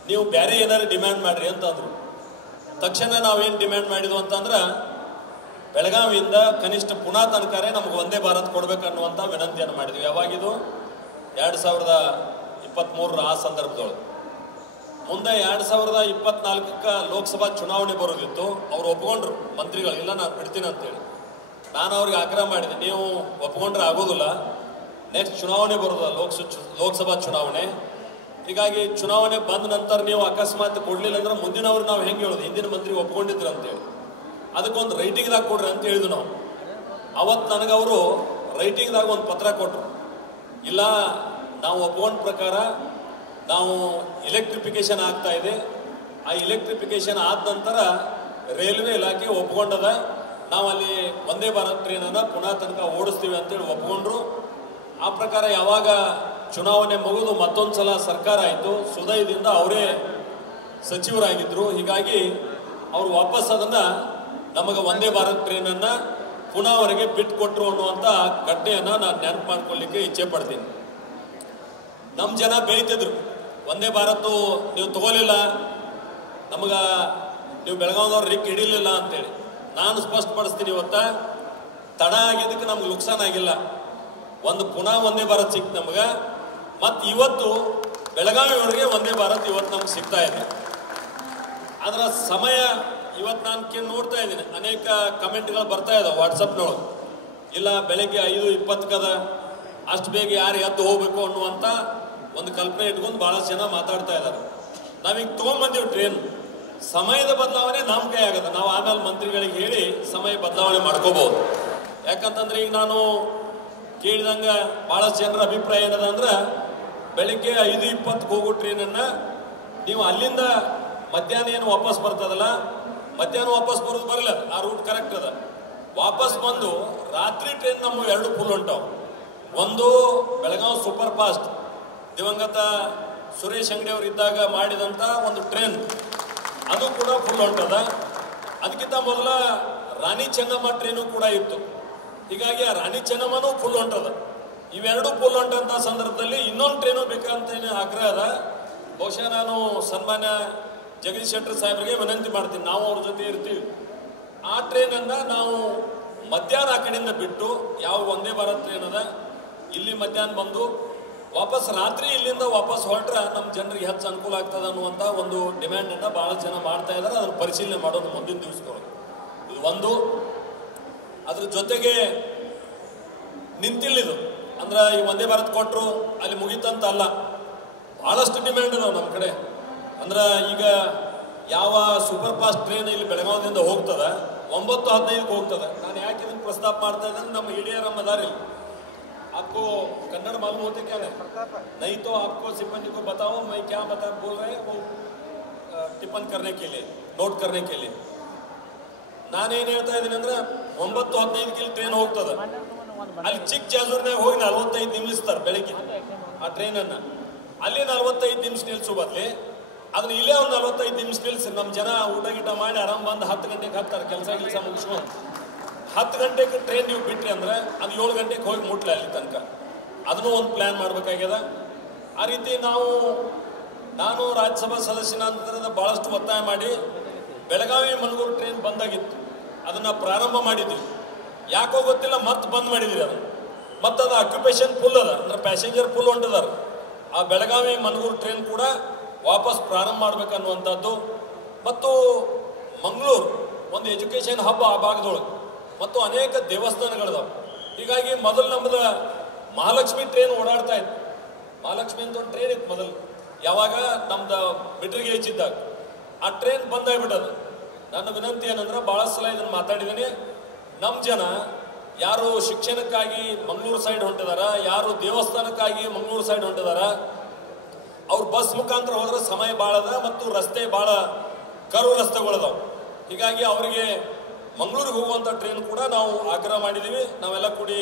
ನೀವು ಬೇರೆ ಏನಾರು ಡಿಮ್ಯಾಂಡ್ ಮಾಡಿರಿ ಅಂತಂದರು. ತಕ್ಷಣ ನಾವೇನು ಡಿಮ್ಯಾಂಡ್ ಮಾಡಿದ್ವು ಅಂತಂದ್ರೆ, ಬೆಳಗಾವಿಯಿಂದ ಕನಿಷ್ಠ ಪುಣಾ ತನಕರೇ ನಮ್ಗೆ ಒಂದೇ ಭಾರತ್ ಕೊಡಬೇಕನ್ನುವಂಥ ವಿನಂತಿಯನ್ನು ಮಾಡಿದ್ವಿ. ಯಾವಾಗಿದು 2023 ಆ ಸಂದರ್ಭದೊಳಗೆ. ಮುಂದೆ 2024 ಲೋಕಸಭಾ ಚುನಾವಣೆ ಬರೋದಿತ್ತು. ಅವ್ರು ಒಪ್ಕೊಂಡ್ರು ಮಂತ್ರಿಗಳು, ಇಲ್ಲ ನಾನು ಬಿಡ್ತೀನಿ ಅಂತೇಳಿ. ನಾನು ಅವ್ರಿಗೆ ಆಗ್ರಹ ಮಾಡಿದೆ, ನೀವು ಒಪ್ಕೊಂಡ್ರೆ ಆಗೋದಿಲ್ಲ, ನೆಕ್ಸ್ಟ್ ಚುನಾವಣೆ ಬರೋದು ಲೋಕಸಭಾ ಚುನಾವಣೆ. ಹೀಗಾಗಿ ಚುನಾವಣೆ ಬಂದ ನಂತರ ನೀವು ಅಕಸ್ಮಾತ್ ಕೊಡಲಿಲ್ಲ ಅಂದ್ರೆ ಮುಂದಿನವ್ರು ನಾವು ಹೆಂಗೆ ಹೇಳೋದು, ಹಿಂದಿನ ಮಂತ್ರಿ ಒಪ್ಕೊಂಡಿದ್ರು ಅಂತೇಳಿ, ಅದಕ್ಕೊಂದು ರೈಟಿಂಗ್ದಾಗ ಕೊಡ್ರಿ ಅಂತ ಹೇಳಿದ್ವಿ ನಾವು. ಅವತ್ತು ನನಗವರು ರೈಟಿಂಗ್ದಾಗ ಒಂದು ಪತ್ರ ಕೊಟ್ಟರು, ಇಲ್ಲ ನಾವು ಒಪ್ಕೊಂಡ ಪ್ರಕಾರ ನಾವು ಎಲೆಕ್ಟ್ರಿಫಿಕೇಶನ್ ಆಗ್ತಾ ಇದೆ, ಆ ಎಲೆಕ್ಟ್ರಿಫಿಕೇಶನ್ ಆದ ನಂತರ ರೈಲ್ವೆ ಇಲಾಖೆ ಒಪ್ಕೊಂಡದ, ನಾವು ಅಲ್ಲಿ ವಂದೇ ಭಾರತ್ ಟ್ರೈನನ್ನು ಪುನಃ ತನಕ ಓಡಿಸ್ತೀವಿ ಅಂತೇಳಿ ಒಪ್ಕೊಂಡ್ರು. ಆ ಪ್ರಕಾರ ಯಾವಾಗ ಚುನಾವಣೆ ಮುಗಿದು ಮತ್ತೊಂದು ಸಲ ಸರ್ಕಾರ ಆಯಿತು, ಸುದಯದಿಂದ ಅವರೇ ಸಚಿವರಾಗಿದ್ದರು. ಹೀಗಾಗಿ ಅವರು ವಾಪಸ್ ಅದನ್ನು ನಮಗೆ ವಂದೇ ಭಾರತ್ ಟ್ರೈನನ್ನು ಪುನಃ ಅವರಿಗೆ ಬಿಟ್ಟು ಕೊಟ್ಟರು ಅನ್ನುವಂಥ ಘಟನೆಯನ್ನು ನಾನು ನೆನಪು ಮಾಡ್ಕೊಳ್ಳಿಕ್ಕೆ ಇಚ್ಛೆ ಪಡ್ತೀನಿ. ನಮ್ಮ ಜನ ಬೆಳೀತಿದ್ರು, ವಂದೇ ಭಾರತ್ ನೀವು ತಗೋಲಿಲ್ಲ, ನಮಗೆ ನೀವು ಬೆಳಗಾವಿದವ್ರು ರಿಕ್ ಹಿಡಿಲಿಲ್ಲ ಅಂತೇಳಿ. ನಾನು ಸ್ಪಷ್ಟಪಡಿಸ್ತೀನಿ, ಇವತ್ತ ತಡ ಆಗಿದ್ದಕ್ಕೆ ನಮ್ಗೆ ನುಕ್ಸಾನ್ ಆಗಿಲ್ಲ. ಒಂದು ಪುನಃ ವಂದೇ ಭಾರತ್ ಸಿಕ್ತು ನಮಗೆ, ಮತ್ತು ಇವತ್ತು ಬೆಳಗಾವಿಯವರೆಗೆ ವಂದೇ ಭಾರತ್ ಇವತ್ತು ನಮ್ಗೆ ಸಿಗ್ತಾ ಇದೆ. ಅದರ ಸಮಯ ಇವತ್ತು ನಾನು ನೋಡ್ತಾ ಇದ್ದೀನಿ, ಅನೇಕ ಕಮೆಂಟ್ಗಳು ಬರ್ತಾ ಇದ್ದಾವೆ ವಾಟ್ಸಪ್ನೊಳಗೆ. ಇಲ್ಲ ಬೆಳಗ್ಗೆ 5:20 ಅಷ್ಟು ಬೇಗ ಯಾರು ಎದ್ದು ಹೋಗ್ಬೇಕು ಅನ್ನುವಂಥ ಒಂದು ಕಲ್ಪನೆ ಇಟ್ಕೊಂಡು ಭಾಳಷ್ಟು ಜನ ಮಾತಾಡ್ತಾ ಇದ್ದಾರೆ. ನಾವೀಗ ತೊಗೊಂಡ್ಬಂದೀವಿ ಟ್ರೈನ್, ಸಮಯದ ಬದಲಾವಣೆ ನಮ್ಮ ಕೈ ಆಗದ. ನಾವು ಆಮೇಲೆ ಮಂತ್ರಿಗಳಿಗೆ ಹೇಳಿ ಸಮಯ ಬದಲಾವಣೆ ಮಾಡ್ಕೋಬಹುದು. ಯಾಕಂತಂದ್ರೆ ಈಗ ನಾನು ಕೇಳಿದಂಗೆ ಭಾಳಷ್ಟು ಜನರ ಅಭಿಪ್ರಾಯ ಏನದ ಅಂದ್ರೆ, ಬೆಳಿಗ್ಗೆ 5:20 ಹೋಗೋ ಟ್ರೈನನ್ನು ನೀವು ಅಲ್ಲಿಂದ ಮಧ್ಯಾಹ್ನ ಏನು ವಾಪಸ್ ಬರ್ತದಲ್ಲ, ಮಧ್ಯಾಹ್ನ ವಾಪಸ್ ಬರೋದು ಬರಲ್ಲ, ಆ ರೂಟ್ ಕರೆಕ್ಟ್ ಅದ. ವಾಪಸ್ ಬಂದು ರಾತ್ರಿ ಟ್ರೈನ್ ನಮ್ಮ 2 ಫುಲ್ ಹೊಂಟಾವು. ಒಂದು ಬೆಳಗಾವಿ ಸೂಪರ್ ಫಾಸ್ಟ್, ದಿವಂಗತ ಸುರೇಶ್ ಅಂಗಡಿ ಅವರು ಇದ್ದಾಗ ಮಾಡಿದಂಥ ಒಂದು ಟ್ರೈನ್, ಅದು ಕೂಡ ಫುಲ್ ಹೊಂಟದ. ಅದಕ್ಕಿಂತ ಮೊದಲ ರಾಣಿ ಚೆನ್ನಮ್ಮ ಟ್ರೈನು ಕೂಡ ಇತ್ತು. ಹೀಗಾಗಿ ಆ ರಾಣಿ ಚೆನ್ನಮ್ಮನೂ ಫುಲ್ ಹೊಂಟದ. ಇವೆರಡು ಫುಲ್ ಹೊಂಟಂಥ ಸಂದರ್ಭದಲ್ಲಿ ಇನ್ನೊಂದು ಟ್ರೈನು ಬೇಕಂತ ಆಗ್ರಹ ಅದ. ಬಹುಶಃ ನಾನು ಸನ್ಮಾನ್ಯ ಜಗದೀಶ್ ಶೆಟ್ಟರ್ ಸಾಹೇಬರಿಗೆ ವಿನಂತಿ ಮಾಡ್ತೀನಿ, ನಾವು ಅವ್ರ ಜೊತೆ ಇರ್ತೀವಿ. ಆ ಟ್ರೈನನ್ನು ನಾವು ಮಧ್ಯಾಹ್ನ ಆ ಕಡೆಯಿಂದ ಬಿಟ್ಟು, ಯಾವ ವಂದೇ ಭಾರತ್ ಟ್ರೈನ್ ಅದ ಇಲ್ಲಿ ಮಧ್ಯಾಹ್ನ ಬಂದು ವಾಪಸ್ ರಾತ್ರಿ ಇಲ್ಲಿಂದ ವಾಪಸ್ ಹೊರಟ್ರೆ ನಮ್ಮ ಜನರಿಗೆ ಹೆಚ್ಚು ಅನುಕೂಲ ಆಗ್ತದೆ ಅನ್ನುವಂಥ ಒಂದು ಡಿಮ್ಯಾಂಡನ್ನು ಭಾಳ ಜನ ಮಾಡ್ತಾ ಇದ್ದಾರೆ. ಅದನ್ನು ಪರಿಶೀಲನೆ ಮಾಡೋದು ಮುಂದಿನ ದಿವಸಗಳು. ಇದು ಒಂದು. ಅದ್ರ ಜೊತೆಗೆ ನಿಂತಿಲ್ಲಿದು ಅಂದ್ರೆ ಈ ವಂದೇ ಭಾರತ್ ಕೊಟ್ಟರು ಅಲ್ಲಿ ಮುಗಿತಂತ ಅಲ್ಲ, ಭಾಳಷ್ಟು ಡಿಮ್ಯಾಂಡ್ ಇದಾವೆ ನಮ್ಮ ಕಡೆ. ಅಂದ್ರೆ ಈಗ ಯಾವ ಸೂಪರ್ ಫಾಸ್ಟ್ ಟ್ರೈನ್ ಇಲ್ಲಿ ಬೆಳಗಾವಿಯಿಂದ ಹೋಗ್ತದೆ 9:15 ಹೋಗ್ತದೆ. ನಾನು ಯಾಕೆ ಇದನ್ನು ಪ್ರಸ್ತಾಪ ಮಾಡ್ತಾ ಇದ್ದೇನೆ, ನಮ್ಮ ಹಿಡಿಯರ ಮದಾರಿ आपको कन्नड़ मालूम होते क्या है? नहीं तो आपको सिब्बंदी को बताओ, मैं क्या बोल रहे हैं वो टिप्पण करने के लिए. ನೋಟ್ करने के लिए ನಾನೇನು ಹೇಳ್ತಾ ಇದ್ದೀನಿ ಅಂದ್ರೆ 9:15 ಟ್ರೈನ್ ಹೋಗ್ತದೆ ಅಲ್ಲಿ ಚಿಕ್ಕ ಜಾಜೂರಿನಾಗ ಹೋಗಿ 45 ನಿಮಿಷ ನಿಲ್ಲಿಸ್ತಾರೆ ಬೆಳಿಗ್ಗೆ ಆ ಟ್ರೈನನ್ನು ಅಲ್ಲಿ 45 ನಿಮಿಷ ನಿಲ್ಲಿಸೋ ಬದಲಿ ಅದನ್ನ ಇಲ್ಲೇ ಒಂದು 45 ನಿಮಿಷ ನಿಲ್ಲಿಸಿ ನಮ್ಮ ಜನ ಊಟ ಗೀಟ ಮಾಡಿ ಆರಾಮ್ ಬಂದು 10 ಗಂಟೆಗೆ ಹಾಕ್ತಾರೆ ಕೆಲಸ ಮುಗಿಸ್ಕೊಂಡು 10 ಗಂಟೆಗೆ ಟ್ರೈನ್ ನೀವು ಬಿಟ್ರಿ ಅಂದ್ರೆ ಅದು 7 ಗಂಟೆಗೆ ಹೋಗಿ ಮುಟ್ಲಿ ಅಲ್ಲಿ ತನಕ ಅದನ್ನು ಒಂದು ಪ್ಲ್ಯಾನ್ ಮಾಡಬೇಕಾಗ್ಯದ ಆ ರೀತಿ ನಾನು ರಾಜ್ಯಸಭಾ ಸದಸ್ಯನ ಅಂತರದ ಭಾಳಷ್ಟು ಒತ್ತಾಯ ಮಾಡಿ ಬೆಳಗಾವಿ ಮನಗೂರು ಟ್ರೈನ್ ಬಂದಾಗಿತ್ತು ಅದನ್ನು ಪ್ರಾರಂಭ ಮಾಡಿದ್ವಿ ಯಾಕೋ ಗೊತ್ತಿಲ್ಲ ಮತ್ತೆ ಬಂದ್ ಮಾಡಿದ್ರಿ ಅದು ಮತ್ತು ಅದು ಆಕ್ಯುಪೇಷನ್ ಫುಲ್ ಅದ ಅಂದ್ರೆ ಪ್ಯಾಸೆಂಜರ್ ಫುಲ್ ಹೊಂಟಿದಾರೆ ಆ ಬೆಳಗಾವಿ ಮನಗೂರು ಟ್ರೈನ್ ಕೂಡ ವಾಪಸ್ ಪ್ರಾರಂಭ ಮಾಡ್ಬೇಕನ್ನುವಂಥದ್ದು ಮತ್ತು ಮಂಗಳೂರು ಒಂದು ಎಜುಕೇಷನ್ ಹಬ್ ಆ ಭಾಗದೊಳಗೆ ಮತ್ತು ಅನೇಕ ದೇವಸ್ಥಾನಗಳಿದಾವೆ ಹೀಗಾಗಿ ಮೊದಲು ನಮ್ಮದು ಮಹಾಲಕ್ಷ್ಮಿ ಟ್ರೈನ್ ಓಡಾಡ್ತಾ ಇತ್ತು ಮಹಾಲಕ್ಷ್ಮಿ ಅಂತ ಒಂದು ಟ್ರೈನ್ ಇತ್ತು ಮೊದಲು ಯಾವಾಗ ನಮ್ದು ಮಿಡ್ಲ್ ಗೇಜ್ ಇದ್ದಾಗ ಆ ಟ್ರೈನ್ ಬಂದಾಗ್ಬಿಟ್ಟದು ನನ್ನ ವಿನಂತಿ ಏನಂದ್ರೆ ಭಾಳ ಸಲ ಇದನ್ನು ಮಾತಾಡಿದ್ದೀನಿ ನಮ್ಮ ಜನ ಯಾರು ಶಿಕ್ಷಣಕ್ಕಾಗಿ ಮಂಗಳೂರು ಸೈಡ್ ಹೊಂಟಿದಾರ ಯಾರು ದೇವಸ್ಥಾನಕ್ಕಾಗಿ ಮಂಗಳೂರು ಸೈಡ್ ಹೊಂಟಿದಾರ ಅವ್ರು ಬಸ್ ಮುಖಾಂತರ ಹೋದ್ರೆ ಸಮಯ ಭಾಳ ಅದ ಮತ್ತು ರಸ್ತೆ ಭಾಳ ಕರು ರಸ್ತೆಗಳದಾವೆ ಹೀಗಾಗಿ ಅವರಿಗೆ ಮಂಗಳೂರಿಗೆ ಹೋಗುವಂಥ ಟ್ರೈನ್ ಕೂಡ ನಾವು ಆಗ್ರಹ ಮಾಡಿದ್ದೀವಿ ನಾವೆಲ್ಲ ಕೂಡಿ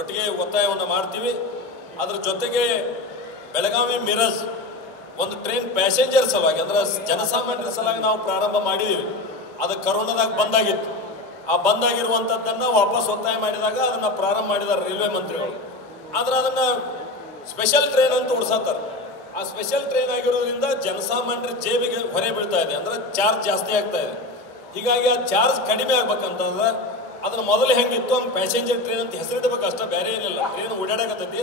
ಒಟ್ಟಿಗೆ ಒತ್ತಾಯವನ್ನು ಮಾಡ್ತೀವಿ ಅದ್ರ ಜೊತೆಗೆ ಬೆಳಗಾವಿ ಮಿರಜ್ ಒಂದು ಟ್ರೈನ್ ಪ್ಯಾಸೆಂಜರ್ ಸಲುವಾಗಿ ಅಂದ್ರೆ ಜನಸಾಮಾನ್ಯರ ಸಲುವಾಗಿ ನಾವು ಪ್ರಾರಂಭ ಮಾಡಿದ್ದೀವಿ ಅದು ಕರೋನಾದಾಗ ಬಂದಾಗಿತ್ತು ಆ ಬಂದಾಗಿರುವಂಥದ್ದನ್ನು ವಾಪಸ್ ಒತ್ತಾಯ ಮಾಡಿದಾಗ ಅದನ್ನು ಪ್ರಾರಂಭ ಮಾಡಿದ್ದಾರೆ ರೈಲ್ವೆ ಮಂತ್ರಿಗಳು ಆದ್ರೆ ಅದನ್ನು ಸ್ಪೆಷಲ್ ಟ್ರೈನ್ ಅಂತ ಉಡ್ಸತ್ತಾರೆ ಆ ಸ್ಪೆಷಲ್ ಟ್ರೈನ್ ಆಗಿರೋದ್ರಿಂದ ಜನಸಾಮಾನ್ಯರ ಜೇಬಿಗೆ ಹೊರೆ ಬೀಳ್ತಾ ಇದೆ ಅಂದ್ರೆ ಚಾರ್ಜ್ ಜಾಸ್ತಿ ಆಗ್ತಾ ಇದೆ ಹೀಗಾಗಿ ಆ ಚಾರ್ಜ್ ಕಡಿಮೆ ಆಗ್ಬೇಕಂತಂದ್ರೆ ಅದನ್ನ ಮೊದಲು ಹೆಂಗಿತ್ತು ಹಂಗೆ ಪ್ಯಾಸೆಂಜರ್ ಟ್ರೈನ್ ಅಂತ ಹೆಸರಿಡ್ಬೇಕು ಅಷ್ಟೇ ಬೇರೆ ಏನಿಲ್ಲ ಟ್ರೈನ್ ಓಡಾಡಕತ್ತೈತಿ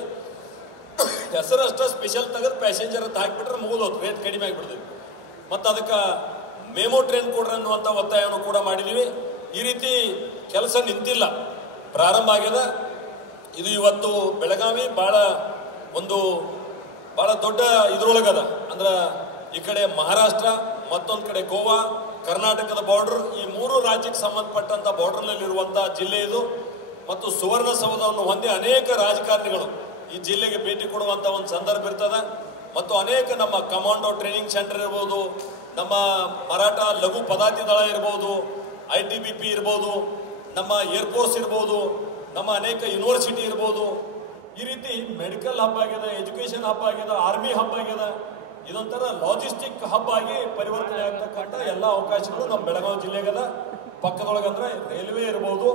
ಹೆಸರು ಅಷ್ಟೇ ಸ್ಪೆಷಲ್ ತೆಗೆದು ಪ್ಯಾಸೆಂಜರ್ ಅಂತ ಹಾಕಿಬಿಟ್ರೆ ಮುಗಿದೋದು ರೇಟ್ ಕಡಿಮೆ ಆಗಿಬಿಡ್ತೈತಿ ಮತ್ತು ಅದಕ್ಕೆ ಮೆಮೊ ಟ್ರೈನ್ ಕೊಡ್ರಿ ಅನ್ನುವಂಥ ಒತ್ತಾಯವನ್ನು ಕೂಡ ಮಾಡಿದ್ದೀವಿ ಈ ರೀತಿ ಕೆಲಸ ನಿಂತಿಲ್ಲ ಪ್ರಾರಂಭ ಆಗ್ಯದ ಇದು ಇವತ್ತು ಬೆಳಗಾವಿ ಭಾಳ ದೊಡ್ಡ ಇದ್ರೊಳಗದ ಅಂದ್ರೆ ಈ ಕಡೆ ಮಹಾರಾಷ್ಟ್ರ ಮತ್ತೊಂದು ಕಡೆ ಗೋವಾ ಕರ್ನಾಟಕದ ಬಾರ್ಡರ್ ಈ 3 ರಾಜ್ಯಕ್ಕೆ ಸಂಬಂಧಪಟ್ಟಂಥ ಬಾರ್ಡರ್ನಲ್ಲಿರುವಂಥ ಜಿಲ್ಲೆ ಇದು ಮತ್ತು ಸುವರ್ಣಸೌಧವನ್ನು ಹೊಂದಿ ಅನೇಕ ರಾಜಕಾರಣಿಗಳು ಈ ಜಿಲ್ಲೆಗೆ ಭೇಟಿ ಕೊಡುವಂಥ ಒಂದು ಸಂದರ್ಭ ಇರ್ತದೆ ಮತ್ತು ಅನೇಕ ನಮ್ಮ ಕಮಾಂಡೋ ಟ್ರೈನಿಂಗ್ ಸೆಂಟರ್ ಇರ್ಬೋದು ನಮ್ಮ ಮರಾಠ ಲಘು ಪದಾತಿ ದಳ ಇರ್ಬೋದು ITBP ಇರ್ಬೋದು ನಮ್ಮ ಏರ್ಫೋರ್ಸ್ ಇರ್ಬೋದು ನಮ್ಮ ಅನೇಕ ಯೂನಿವರ್ಸಿಟಿ ಇರ್ಬೋದು ಈ ರೀತಿ ಮೆಡಿಕಲ್ ಹಬ್ ಆಗಿದೆ ಎಜುಕೇಷನ್ ಹಬ್ ಆಗಿದೆ ಆರ್ಮಿ ಹಬ್ ಆಗಿದೆ ಇದೊಂಥರ ಲಾಜಿಸ್ಟಿಕ್ ಹಬ್ ಆಗಿ ಪರಿವರ್ತನೆ ಆಗ್ತಕ್ಕಂಥ ಎಲ್ಲ ಅವಕಾಶಗಳು ನಮ್ಮ ಬೆಳಗಾವಿ ಜಿಲ್ಲೆಗದ ಪಕ್ಕದೊಳಗಂದ್ರೆ ರೈಲ್ವೆ ಇರ್ಬೋದು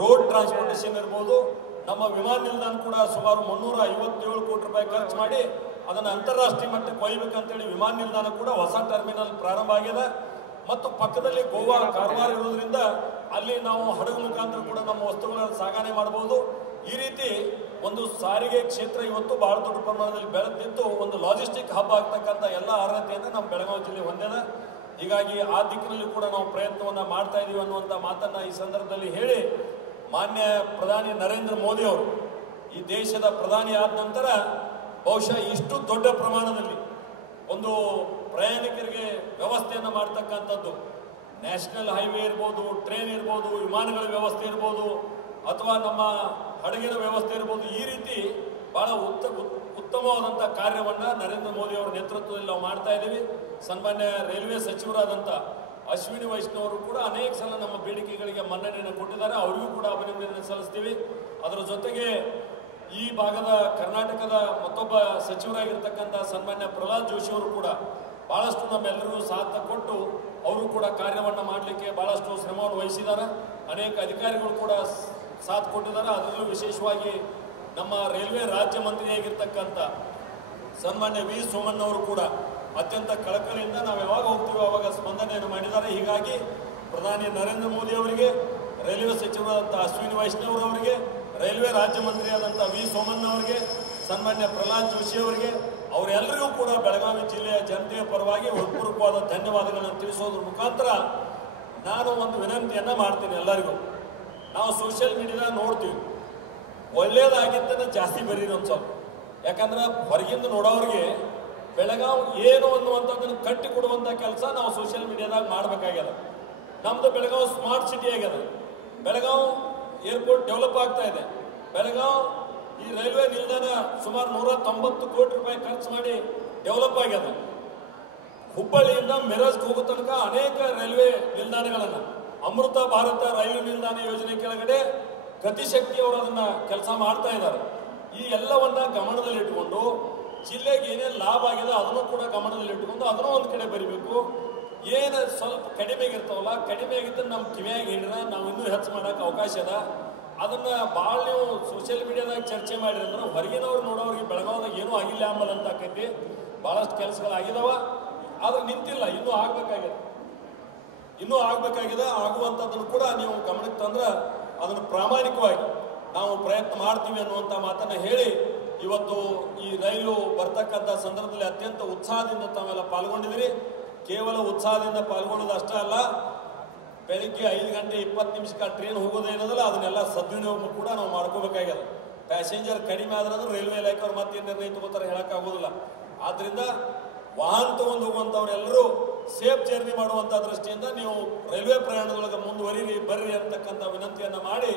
ರೋಡ್ ಟ್ರಾನ್ಸ್ಪೋರ್ಟೇಷನ್ ಇರ್ಬೋದು ನಮ್ಮ ವಿಮಾನ ನಿಲ್ದಾಣ ಕೂಡ ಸುಮಾರು 357 ಕೋಟಿ ರೂಪಾಯಿ ಖರ್ಚು ಮಾಡಿ ಅದನ್ನು ಅಂತಾರಾಷ್ಟ್ರೀಯ ಮಟ್ಟಕ್ಕೆ ಒಯ್ಯಬೇಕಂತೇಳಿ ವಿಮಾನ ನಿಲ್ದಾಣ ಕೂಡ ಹೊಸ ಟರ್ಮಿನಲ್ ಪ್ರಾರಂಭ ಆಗಿದೆ ಮತ್ತು ಪಕ್ಕದಲ್ಲಿ ಗೋವಾ ಕಾರವಾರ ಇರೋದ್ರಿಂದ ಅಲ್ಲಿ ನಾವು ಹಡಗು ಮುಖಾಂತರ ಕೂಡ ನಮ್ಮ ವಸ್ತುಗಳನ್ನು ಸಾಗಣೆ ಮಾಡಬಹುದು ಈ ರೀತಿ ಒಂದು ಸಾರಿಗೆ ಕ್ಷೇತ್ರ ಇವತ್ತು ಬಹಳ ದೊಡ್ಡ ಪ್ರಮಾಣದಲ್ಲಿ ಬೆಳೆದಿದ್ದು ಒಂದು ಲಾಜಿಸ್ಟಿಕ್ ಹಬ್ ಆಗ್ತಕ್ಕಂಥ ಎಲ್ಲ ಅರ್ಹತೆಯನ್ನು ನಮ್ಮ ಬೆಳಗಾವಿ ಜಿಲ್ಲೆ ಹೊಂದಿದೆ ಹೀಗಾಗಿ ಆ ದಿಕ್ಕಿನಲ್ಲಿ ಕೂಡ ನಾವು ಪ್ರಯತ್ನವನ್ನು ಮಾಡ್ತಾ ಇದೀವಿ ಅನ್ನುವಂಥ ಮಾತನ್ನು ಈ ಸಂದರ್ಭದಲ್ಲಿ ಹೇಳಿ ಮಾನ್ಯ ಪ್ರಧಾನಿ ನರೇಂದ್ರ ಮೋದಿ ಅವರು ಈ ದೇಶದ ಪ್ರಧಾನಿ ಆದ ನಂತರ ಬಹುಶಃ ಇಷ್ಟು ದೊಡ್ಡ ಪ್ರಮಾಣದಲ್ಲಿ ಒಂದು ಪ್ರಯಾಣಿಕರಿಗೆ ವ್ಯವಸ್ಥೆಯನ್ನು ಮಾಡ್ತಕ್ಕಂಥದ್ದು ನ್ಯಾಷನಲ್ ಹೈವೇ ಇರ್ಬೋದು ಟ್ರೈನ್ ಇರ್ಬೋದು ವಿಮಾನಗಳ ವ್ಯವಸ್ಥೆ ಇರ್ಬೋದು ಅಥವಾ ನಮ್ಮ ಹಡಗಿನ ವ್ಯವಸ್ಥೆ ಇರ್ಬೋದು ಈ ರೀತಿ ಬಹಳ ಉತ್ತಮವಾದಂಥ ಕಾರ್ಯವನ್ನು ನರೇಂದ್ರ ಮೋದಿ ಅವರ ನೇತೃತ್ವದಲ್ಲಿ ನಾವು ಮಾಡ್ತಾ ಇದ್ದೀವಿ ಸನ್ಮಾನ್ಯ ರೈಲ್ವೆ ಸಚಿವರಾದಂಥ ಅಶ್ವಿನಿ ವೈಷ್ಣವರು ಕೂಡ ಅನೇಕ ಸಲ ನಮ್ಮ ಬೇಡಿಕೆಗಳಿಗೆ ಮನ್ನಣೆಯನ್ನು ಕೊಟ್ಟಿದ್ದಾರೆ ಅವರಿಗೂ ಕೂಡ ಅಭಿನಂದನೆ ಸಲ್ಲಿಸ್ತೀವಿ ಅದರ ಜೊತೆಗೆ ಈ ಭಾಗದ ಕರ್ನಾಟಕದ ಮತ್ತೊಬ್ಬ ಸಚಿವರಾಗಿರ್ತಕ್ಕಂಥ ಸನ್ಮಾನ್ಯ ಪ್ರಹ್ಲಾದ್ ಜೋಶಿ ಅವರು ಕೂಡ ಭಾಳಷ್ಟು ನಮ್ಮೆಲ್ಲರಿಗೂ ಸಾಥ ಕೊಟ್ಟು ಅವರು ಕೂಡ ಕಾರ್ಯವನ್ನು ಮಾಡಲಿಕ್ಕೆ ಭಾಳಷ್ಟು ಶ್ರಮವನ್ನು ವಹಿಸಿದ್ದಾರೆ ಅನೇಕ ಅಧಿಕಾರಿಗಳು ಕೂಡ ಸಾಥ್ ಕೊಟ್ಟಿದ್ದಾರೆ ಅದರಲ್ಲೂ ವಿಶೇಷವಾಗಿ ನಮ್ಮ ರೈಲ್ವೆ ರಾಜ್ಯ ಮಂತ್ರಿಯಾಗಿರ್ತಕ್ಕಂಥ ಸನ್ಮಾನ್ಯ ವಿ ಸೋಮಣ್ಣ ಅವರು ಕೂಡ ಅತ್ಯಂತ ಕಳಕಳಿಯಿಂದ ನಾವು ಯಾವಾಗ ಹೋಗ್ತೀವೋ ಆವಾಗ ಸ್ಪಂದನೆಯನ್ನು ಮಾಡಿದ್ದಾರೆ ಹೀಗಾಗಿ ಪ್ರಧಾನಿ ನರೇಂದ್ರ ಮೋದಿ ಅವರಿಗೆ ರೈಲ್ವೆ ಸಚಿವರಾದಂಥ ಅಶ್ವಿನಿ ವೈಷ್ಣವ್ ಅವರಿಗೆ ರೈಲ್ವೆ ರಾಜ್ಯ ಮಂತ್ರಿಯಾದಂಥ ವಿ ಸೋಮಣ್ಣ ಅವರಿಗೆ ಸನ್ಮಾನ್ಯ ಪ್ರಹ್ಲಾದ್ ಜೋಶಿ ಅವರಿಗೆ ಅವರೆಲ್ಲರಿಗೂ ಕೂಡ ಬೆಳಗಾವಿ ಜಿಲ್ಲೆಯ ಜನತೆಯ ಪರವಾಗಿ ಹೃತ್ಪೂರ್ವಕವಾದ ಧನ್ಯವಾದಗಳನ್ನು ತಿಳಿಸೋದ್ರ ಮುಖಾಂತರ ನಾನು ಒಂದು ವಿನಂತಿಯನ್ನು ಮಾಡ್ತೀನಿ ಎಲ್ಲರಿಗೂ ನಾವು ಸೋಷಿಯಲ್ ಮೀಡಿಯಾದಾಗ ನೋಡ್ತೀವಿ ಒಳ್ಳೆಯದಾಗಿದ್ದನ್ನು ಜಾಸ್ತಿ ಬರೀರಿ ಒಂದು ಸ್ವಲ್ಪ ಯಾಕಂದ್ರೆ ಹೊರಗಿಂದ ನೋಡೋರಿಗೆ ಬೆಳಗಾವಿ ಏನು ಅನ್ನುವಂಥದ್ದನ್ನು ಕಟ್ಟಿ ಕೊಡುವಂಥ ಕೆಲಸ ನಾವು ಸೋಷಿಯಲ್ ಮೀಡಿಯಾದಾಗ ಮಾಡಬೇಕಾಗ್ಯದ ನಮ್ಮದು ಬೆಳಗಾವಿ ಸ್ಮಾರ್ಟ್ ಸಿಟಿ ಆಗ್ಯದ ಬೆಳಗಾವಿ ಏರ್ಪೋರ್ಟ್ ಡೆವಲಪ್ ಆಗ್ತಾ ಇದೆ ಬೆಳಗಾವಿ ಈ ರೈಲ್ವೆ ನಿಲ್ದಾಣ ಸುಮಾರು 190 ಕೋಟಿ ರೂಪಾಯಿ ಖರ್ಚು ಮಾಡಿ ಡೆವಲಪ್ ಆಗ್ಯದ ಹುಬ್ಬಳ್ಳಿಯಿಂದ ಮಿರಜ್ಗೆ ಹೋಗೋ ತನಕ ಅನೇಕ ರೈಲ್ವೆ ನಿಲ್ದಾಣಗಳನ್ನು ಅಮೃತ ಭಾರತ ರೈಲು ನಿಲ್ದಾಣ ಯೋಜನೆ ಕೆಳಗಡೆ ಗತಿಶಕ್ತಿ ಅವರು ಅದನ್ನ ಕೆಲಸ ಮಾಡ್ತಾ ಇದ್ದಾರೆ. ಈ ಎಲ್ಲವನ್ನ ಗಮನದಲ್ಲಿಟ್ಟುಕೊಂಡು ಜಿಲ್ಲೆಗೆ ಏನೇನು ಲಾಭ ಆಗಿದೆ ಅದನ್ನು ಕೂಡ ಗಮನದಲ್ಲಿಟ್ಟುಕೊಂಡು ಅದನ್ನು ಒಂದು ಕಡೆ ಬರಿಬೇಕು. ಏನು ಸ್ವಲ್ಪ ಕಡಿಮೆ ಇರ್ತಾವಲ್ಲ, ಕಡಿಮೆ ಆಗಿದ್ದನ್ನು ನಮ್ಮ ಕಿವಿಯಾಗಿ ಹೇಳಿದ್ರೆ ನಾವು ಇನ್ನೂ ಹೆಚ್ಚು ಮಾಡೋಕೆ ಅವಕಾಶ ಅದ. ಅದನ್ನ ಭಾಳ ನೀವು ಸೋಷಿಯಲ್ ಮೀಡಿಯಾದಾಗ ಚರ್ಚೆ ಮಾಡಿರಿ ಅಂದ್ರೆ ಹೊರಗಿನವ್ರು ನೋಡೋರಿಗೆ ಬೆಳಗಾವದಾಗ ಏನೂ ಆಗಿಲ್ಲ ಆಮೇಲೆ ಅಂತ ಆಕೈತಿ. ಭಾಳಷ್ಟು ಕೆಲಸಗಳಾಗಿದಾವ, ಆದ್ರೆ ನಿಂತಿಲ್ಲ, ಇನ್ನೂ ಆಗ್ಬೇಕಾಗಿದೆ. ಆಗುವಂಥದ್ದನ್ನು ಕೂಡ ನೀವು ಗಮನಕ್ಕೆ ತಂದ್ರೆ ಅದನ್ನು ಪ್ರಾಮಾಣಿಕವಾಗಿ ನಾವು ಪ್ರಯತ್ನ ಮಾಡ್ತೀವಿ ಅನ್ನುವಂಥ ಮಾತನ್ನು ಹೇಳಿ, ಇವತ್ತು ಈ ರೈಲು ಬರ್ತಕ್ಕಂಥ ಸಂದರ್ಭದಲ್ಲಿ ಅತ್ಯಂತ ಉತ್ಸಾಹದಿಂದ ತಾವೆಲ್ಲ ಪಾಲ್ಗೊಂಡಿದ್ದೀರಿ. ಕೇವಲ ಉತ್ಸಾಹದಿಂದ ಪಾಲ್ಗೊಳ್ಳೋದು ಅಷ್ಟೇ ಅಲ್ಲ, ಬೆಳಿಗ್ಗೆ 5 ಗಂಟೆ 20 ನಿಮಿಷಕ್ಕೆ ಟ್ರೈನ್ ಹೋಗೋದೇನದಲ್ಲ ಅದನ್ನೆಲ್ಲ ಸದ್ವಿನಿಯೋಗ ಕೂಡ ನಾವು ಮಾಡ್ಕೋಬೇಕಾಗ್ಯದ. ಪ್ಯಾಸೆಂಜರ್ ಕಡಿಮೆ ಆದ್ರೆ ರೈಲ್ವೆ ಇಲಾಖೆಯವ್ರು ಮತ್ತೆ ನಿರ್ಣಯ ತಗೋತಾರೆ ಹೇಳೋಕ್ಕಾಗೋದಿಲ್ಲ. ಆದ್ದರಿಂದ ವಾಹನ ತಗೊಂಡು ಹೋಗುವಂಥವ್ರೆಲ್ಲರೂ ಸೇಫ್ ಜರ್ನಿ ಮಾಡುವಂಥ ದೃಷ್ಟಿಯಿಂದ ನೀವು ರೈಲ್ವೆ ಪ್ರಯಾಣದೊಳಗೆ ಮುಂದುವರಿರಿ, ಬರ್ರಿ ಅಂತಕ್ಕಂಥ ವಿನಂತಿಯನ್ನು ಮಾಡಿ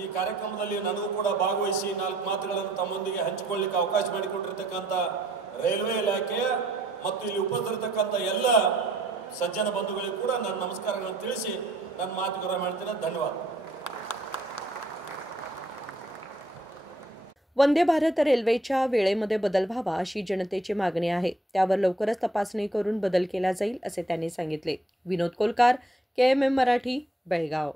ಈ ಕಾರ್ಯಕ್ರಮದಲ್ಲಿ ನನಗೂ ಕೂಡ ಭಾಗವಹಿಸಿ 4 ಮಾತುಗಳನ್ನು ತಮ್ಮೊಂದಿಗೆ ಹಂಚಿಕೊಳ್ಳಿಕ್ಕೆ ಅವಕಾಶ ಮಾಡಿಕೊಟ್ಟಿರ್ತಕ್ಕಂಥ ರೈಲ್ವೆ ಇಲಾಖೆಯ ಮತ್ತು ಇಲ್ಲಿ ಉಪಸ್ಥಿತರಿರ್ತಕ್ಕಂಥ ಎಲ್ಲ सज्जन बंधुಗಳಿಗೂ ಕೂಡ ನನ್ನ ನಮಸ್ಕಾರಗಳನ್ನು ತಿಳಿಸಿ ನನ್ನ ಮಾತುಕತೆ ಮಾಡ್ತೀನಿ. ಧನ್ಯವಾದ. वंदे भारत रेल्वेच्या वेळेमध्ये बदल व्हावा अशी जनतेची मागणी आहे. त्यावर लवकरच तपासणी करून बदल केला जाईल असे त्यांनी सांगितले. विनोद कोलकार, KMM मराठी, बेळगाव.